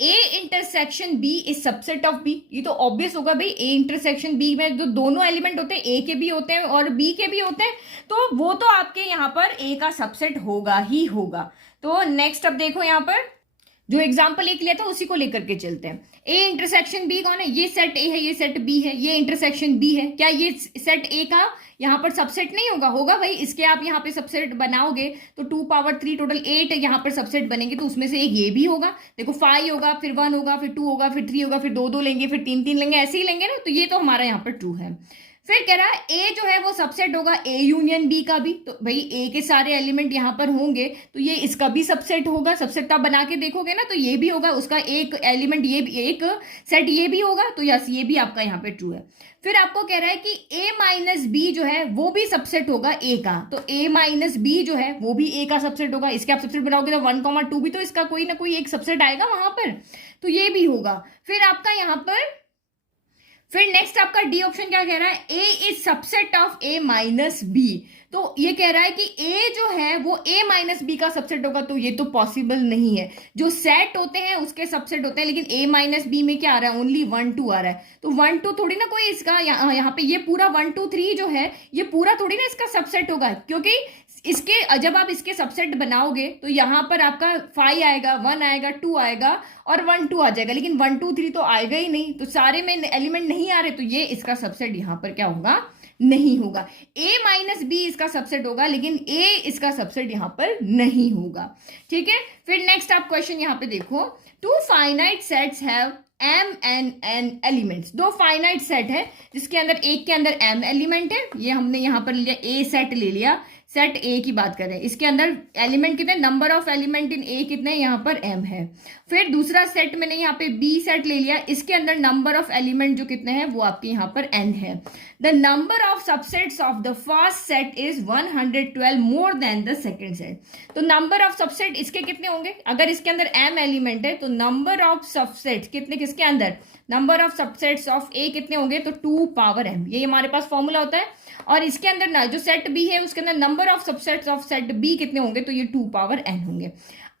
A intersection B is subset of B, ये तो ऑब्वियस होगा भाई, ए इंटरसेक्शन बी में जो दोनों एलिमेंट होते हैं, ए के भी होते हैं और बी के भी होते हैं, तो वो तो आपके यहाँ पर ए का सबसेट होगा ही होगा। तो नेक्स्ट अब देखो यहाँ पर जो एग्जाम्पल एक लिया था उसी को लेकर के चलते हैं। ए इंटरसेक्शन बी कौन है, ये सेट ए है, ये सेट बी है, ये इंटरसेक्शन बी है, क्या ये सेट ए का यहाँ पर सबसेट नहीं होगा, होगा भाई, इसके आप यहाँ पे सबसेट बनाओगे तो 2 पावर 3 टोटल 8 यहाँ पर सबसेट बनेंगे, तो उसमें से एक ये भी होगा। देखो 5 होगा, फिर 1 होगा, फिर 2 होगा, फिर 3 होगा, फिर 2 लेंगे, फिर 3 लेंगे, ऐसे ही लेंगे ना, तो ये तो हमारा यहाँ पर ट्रू है। फिर कह रहा है ए जो है वो सबसेट होगा ए यूनियन बी का भी, तो भाई ए के सारे एलिमेंट यहाँ पर होंगे तो ये इसका भी सबसेट होगा, सबसेट आप बना के देखोगे ना तो ये भी होगा, उसका एक एलिमेंट ये भी, एक सेट ये भी होगा, तो यस ये भी आपका यहाँ पे ट्रू है। फिर आपको कह रहा है कि ए माइनस बी जो है वो भी सबसेट होगा ए का, तो ए माइनस बी जो है वो भी ए का सबसेट होगा, इसके आप सबसेट बनाओगे तो 1 2 भी तो इसका कोई ना कोई एक सबसेट आएगा वहां पर, तो ये भी होगा। फिर आपका यहाँ पर फिर नेक्स्ट आपका डी ऑप्शन क्या कह रहा है, A is subset of A minus B, तो ये कह रहा है कि ए जो है वो ए माइनस बी का सबसेट होगा, तो ये तो पॉसिबल नहीं है, जो सेट होते हैं उसके सबसेट होते हैं, लेकिन ए माइनस बी में क्या आ रहा है, ओनली 1 2 आ रहा है, तो 1 2 थोड़ी ना कोई इसका यहाँ पे ये पूरा 1 2 3 जो है ये पूरा थोड़ी ना इसका सबसेट होगा, क्योंकि इसके जब आप इसके सबसेट बनाओगे तो यहाँ पर आपका 5 आएगा, 1 आएगा, 2 आएगा और 1 2 आ जाएगा, लेकिन 1 2 3 तो आएगा ही नहीं, तो सारे में एलिमेंट नहीं आ रहे, तो ये इसका सबसेट यहाँ पर क्या होगा, नहीं होगा। ए माइनस बी इसका सबसेट होगा, लेकिन ए इसका सबसेट यहाँ पर नहीं होगा, ठीक है। फिर नेक्स्ट आप क्वेश्चन यहाँ पे देखो, 2 finite sets have m and n elements, 2 finite set है जिसके अंदर एक के अंदर m एलिमेंट है, ये हमने यहाँ पर लिया, ए सेट ले लिया, सेट ए की बात करें, इसके अंदर एलिमेंट कितने, नंबर ऑफ एलिमेंट इन ए कितने, यहाँ पर m है। फिर दूसरा सेट मैंने यहाँ पे b सेट ले लिया, इसके अंदर नंबर ऑफ एलिमेंट जो कितने हैं वो आपके यहाँ पर n है। The number of subsets of the first set is 112 more than the second set. तो नंबर ऑफ सबसेट इसके कितने होंगे, अगर इसके अंदर m एलिमेंट है तो नंबर ऑफ सबसेट्स कितने, किसके अंदर, number of subsets of a कितने होंगे, तो 2 पावर m, ये हमारे पास फॉर्मूला होता है। और इसके अंदर ना जो सेट बी है उसके अंदर number of subsets of set B कितने होंगे, तो ये 2 पावर n होंगे।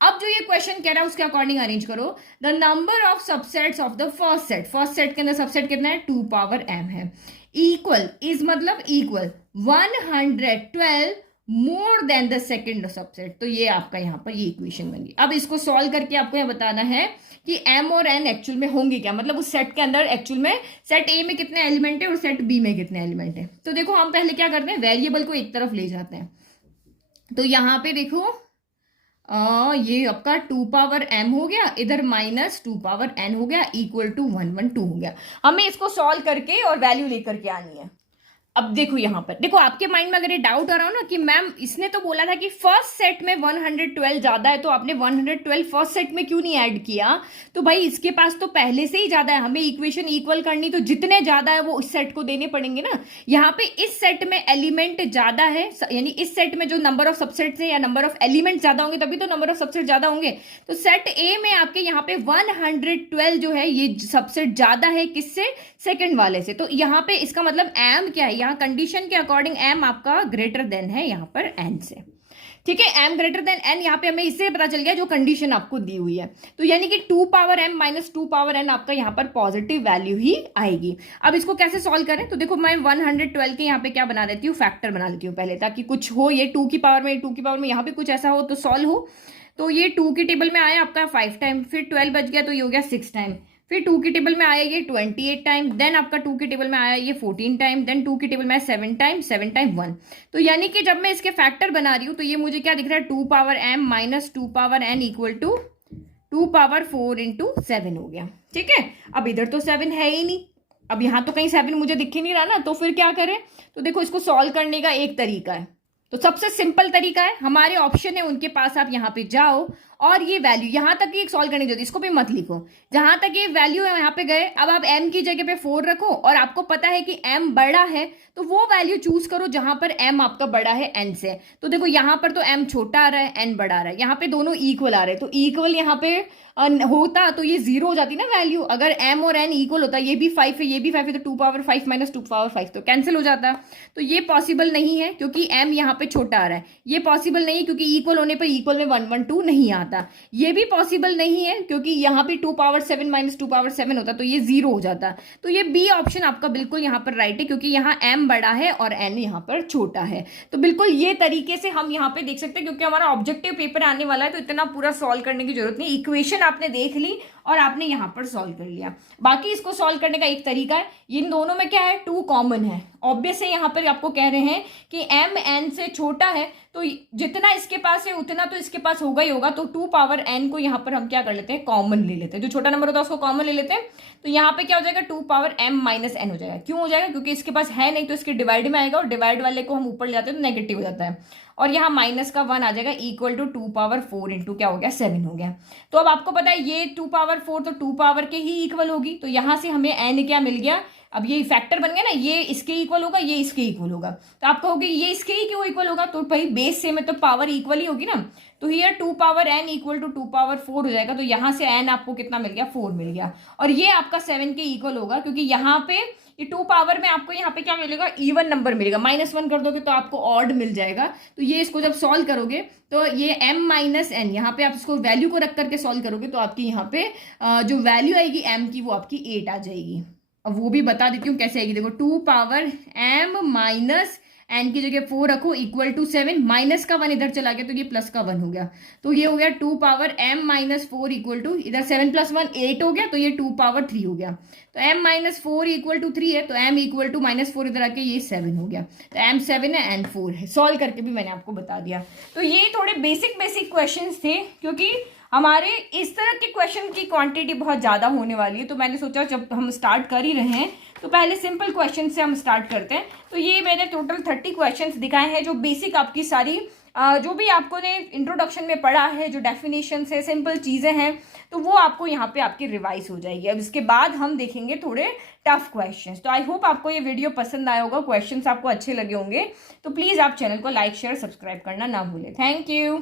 अब जो ये क्वेश्चन कह रहा है उसके अकॉर्डिंग अरेंज करो, the number of subsets of the first set के अंदर सबसेट कितना है, 2 पावर m है। इक्वल इज मतलब equal 112 more than the second subset, तो ये आपका यहाँ पर ये इक्वेशन बन गई। अब इसको सॉल्व करके आपको यह बताना है कि m और n एक्चुअल में होंगे क्या, मतलब उस सेट के अंदर एक्चुअल में सेट a में कितने एलिमेंट है और सेट b में कितने एलिमेंट है। तो देखो हम पहले क्या करते हैं, वेरिएबल को एक तरफ ले जाते हैं। तो यहाँ पे देखो ये आपका 2 पावर m हो गया, इधर माइनस 2 पावर n हो गया, इक्वल टू 112 हो गया। हमें इसको सॉल्व करके और वैल्यू लेकर के आनी है। अब देखो यहाँ पर, देखो आपके माइंड में अगर ये डाउट आ रहा हो ना कि मैम इसने तो बोला था कि फर्स्ट सेट में 112 ज्यादा है, तो आपने 112 फर्स्ट सेट में क्यों नहीं ऐड किया, तो भाई इसके पास तो पहले से ही ज्यादा है, हमें इक्वेशन इक्वल करनी, तो जितने ज्यादा है वो इस सेट को देने पड़ेंगे ना। यहाँ पे इस सेट में एलिमेंट ज्यादा है, यानी इस सेट में जो नंबर ऑफ सबसेट है या नंबर ऑफ एलिमेंट ज्यादा होंगे तभी तो नंबर ऑफ सबसेट ज्यादा होंगे। तो सेट ए में आपके यहाँ पे 112 जो है ये सबसेट ज्यादा है किससे, सेकंड वाले से। तो यहाँ पे इसका मतलब m क्या है, यहाँ कंडीशन के अकॉर्डिंग m आपका ग्रेटर देन है यहाँ पर n से, ठीक है। m ग्रेटर देन n यहाँ पे हमें इससे पता चल गया जो कंडीशन आपको दी हुई है। तो यानी कि 2 power m minus 2 power n आपका यहाँ पर पॉजिटिव वैल्यू ही आएगी। अब इसको कैसे सॉल्व करें, तो देखो मैं 112 के यहाँ पे क्या बना देती हूँ, फैक्टर बना लेती हूँ पहले, ताकि कुछ हो ये 2 की पावर में, 2 की पावर में यहाँ पे कुछ ऐसा हो तो सॉल्व हो। तो ये 2 की टेबल में आया आपका 5 टाइम, फिर 12 बच गया तो ये हो गया 6 टाइम, फिर 2 की टेबल में आया ये 28 टाइम, देन आपका 2 की टेबल में आया ये 14 टाइम, देन 2 की टेबल में आया 7 टाइम, 7 टाइम 1। तो यानी कि जब मैं इसके फैक्टर बना रही हूँ तो ये मुझे क्या दिख रहा है, 2 power m minus 2 power n equal to 2 power 4 into 7 हो गया, ठीक है। अब इधर तो 7 है ही नहीं, अब यहाँ तो कहीं 7 मुझे दिख ही नहीं रहा ना, तो फिर क्या करें, तो देखो इसको सॉल्व करने का एक तरीका है, तो सबसे सिंपल तरीका है, हमारे ऑप्शन है उनके पास आप यहाँ पे जाओ और ये वैल्यू यहां तक ये सॉल्व करने की, इसको भी मत लिखो, जहां तक ये वैल्यू है यहाँ पे गए। अब आप m की जगह पे 4 रखो और आपको पता है कि m बड़ा है तो वो वैल्यू चूज करो जहां पर m आपका बड़ा है n से। तो देखो यहाँ पर तो m छोटा आ रहा है, n बड़ा आ रहा है, यहाँ पे दोनों इक्वल आ रहे हैं, तो इक्वल यहाँ पे होता तो ये 0 हो जाती ना वैल्यू। अगर m और n इक्वल होता, ये भी 5 है ये भी 5 है, तो 2 पावर 5 माइनस 2 पावर 5 तो कैंसिल हो जाता। तो ये पॉसिबल नहीं है क्योंकि m यहाँ पे छोटा आ रहा है, ये पॉसिबल नहीं है क्योंकि इक्वल होने पर इक्वल में 112 नहीं आता, ये भी पॉसिबल नहीं है क्योंकि यहाँ पे 2 पावर 7 माइनस 2 पावर 7 होता तो ये 0 हो जाता। तो ये बी ऑप्शन आपका बिल्कुल यहाँ पर राइट है क्योंकि यहाँ m बड़ा है और n यहाँ पर छोटा है। तो बिल्कुल ये तरीके से हम यहाँ पे देख सकते हैं, क्योंकि हमारा ऑब्जेक्टिव पेपर आने वाला है तो इतना पूरा सॉल्व करने की जरूरत नहीं, इक्वेशन आपने देख ली और आपने यहाँ पर सॉल्व कर लिया। बाकी इसको सॉल्व करने का एक तरीका है, इन दोनों में क्या है 2 कॉमन है, ऑब्वियस है, यहाँ पर आपको कह रहे हैं कि m n से छोटा है तो जितना इसके पास है उतना तो इसके पास होगा ही होगा, तो 2 पावर n को यहाँ पर हम क्या कर लेते हैं, कॉमन ले लेते हैं, जो छोटा नंबर होता है उसको कॉमन ले लेते हैं। तो यहाँ पे क्या हो जाएगा 2 पावर m माइनस n हो जाएगा, क्यों हो जाएगा क्योंकि इसके पास है नहीं तो इसके डिवाइड में आएगा और डिवाइड वाले को हम ऊपर ले जाते हैं तो नेगेटिव हो जाता है, और यहाँ माइनस का 1 आ जाएगा इक्वल टू 2 पावर 4 इंटू क्या हो गया 7 हो गया। तो अब आपको पता है ये 2 पावर 4 तो 2 पावर के ही इक्वल होगी, तो यहाँ से हमें n क्या मिल गया, अब ये फैक्टर बन गया ना, ये इसके इक्वल होगा ये इसके इक्वल होगा, तो आप कहोगे ये इसके ही क्यों इक्वल होगा, तो भाई बेस से में तो पावर इक्वल ही होगी ना। तो here 2 power n equal to 2 power 4 हो जाएगा, तो यहाँ से n आपको कितना मिल गया 4 मिल गया, और ये आपका 7 के इक्वल होगा क्योंकि यहाँ पे ये 2 पावर में आपको यहाँ पे क्या मिलेगा, इवन नंबर मिलेगा, -1 कर दोगे तो आपको ऑड मिल जाएगा। तो ये इसको जब सॉल्व करोगे तो ये m माइनस n यहाँ पे आप इसको वैल्यू को रख करके सॉल्व करोगे तो आपकी यहाँ पे जो वैल्यू आएगी m की वो आपकी 8 आ जाएगी। अब वो भी बता देती हूँ कैसे आएगी, देखो 2 पावर m माइनस n की जगह 4 रखो इक्वल टू 7, माइनस का 1 इधर चला गया तो ये प्लस का 1 हो गया, तो ये हो गया 2 power m minus 4 equal to इधर 7 प्लस 1 8 हो गया, तो ये 2 पावर 3 हो गया। तो m माइनस 4 इक्वल टू 3 है तो m इक्वल टू -4 इधर आके ये 7 हो गया, तो m 7 है n 4 है। सॉल्व करके भी मैंने आपको बता दिया। तो ये थोड़े बेसिक क्वेश्चंस थे क्योंकि हमारे इस तरह के क्वेश्चन की क्वांटिटी बहुत ज़्यादा होने वाली है, तो मैंने सोचा जब हम स्टार्ट कर ही रहे हैं तो पहले सिंपल क्वेश्चन से हम स्टार्ट करते हैं। तो ये मैंने टोटल 30 क्वेश्चंस दिखाए हैं जो बेसिक आपकी सारी जो भी आपको ने इंट्रोडक्शन में पढ़ा है, जो डेफिनेशन है, सिंपल चीज़ें हैं, तो वो आपको यहाँ पे आपकी रिवाइज हो जाएगी। अब इसके बाद हम देखेंगे थोड़े टफ क्वेश्चंस। तो आई होप आपको ये वीडियो पसंद आया होगा, क्वेश्चंस आपको अच्छे लगे होंगे। तो प्लीज़ आप चैनल को लाइक शेयर सब्सक्राइब करना ना भूलें। Thank you.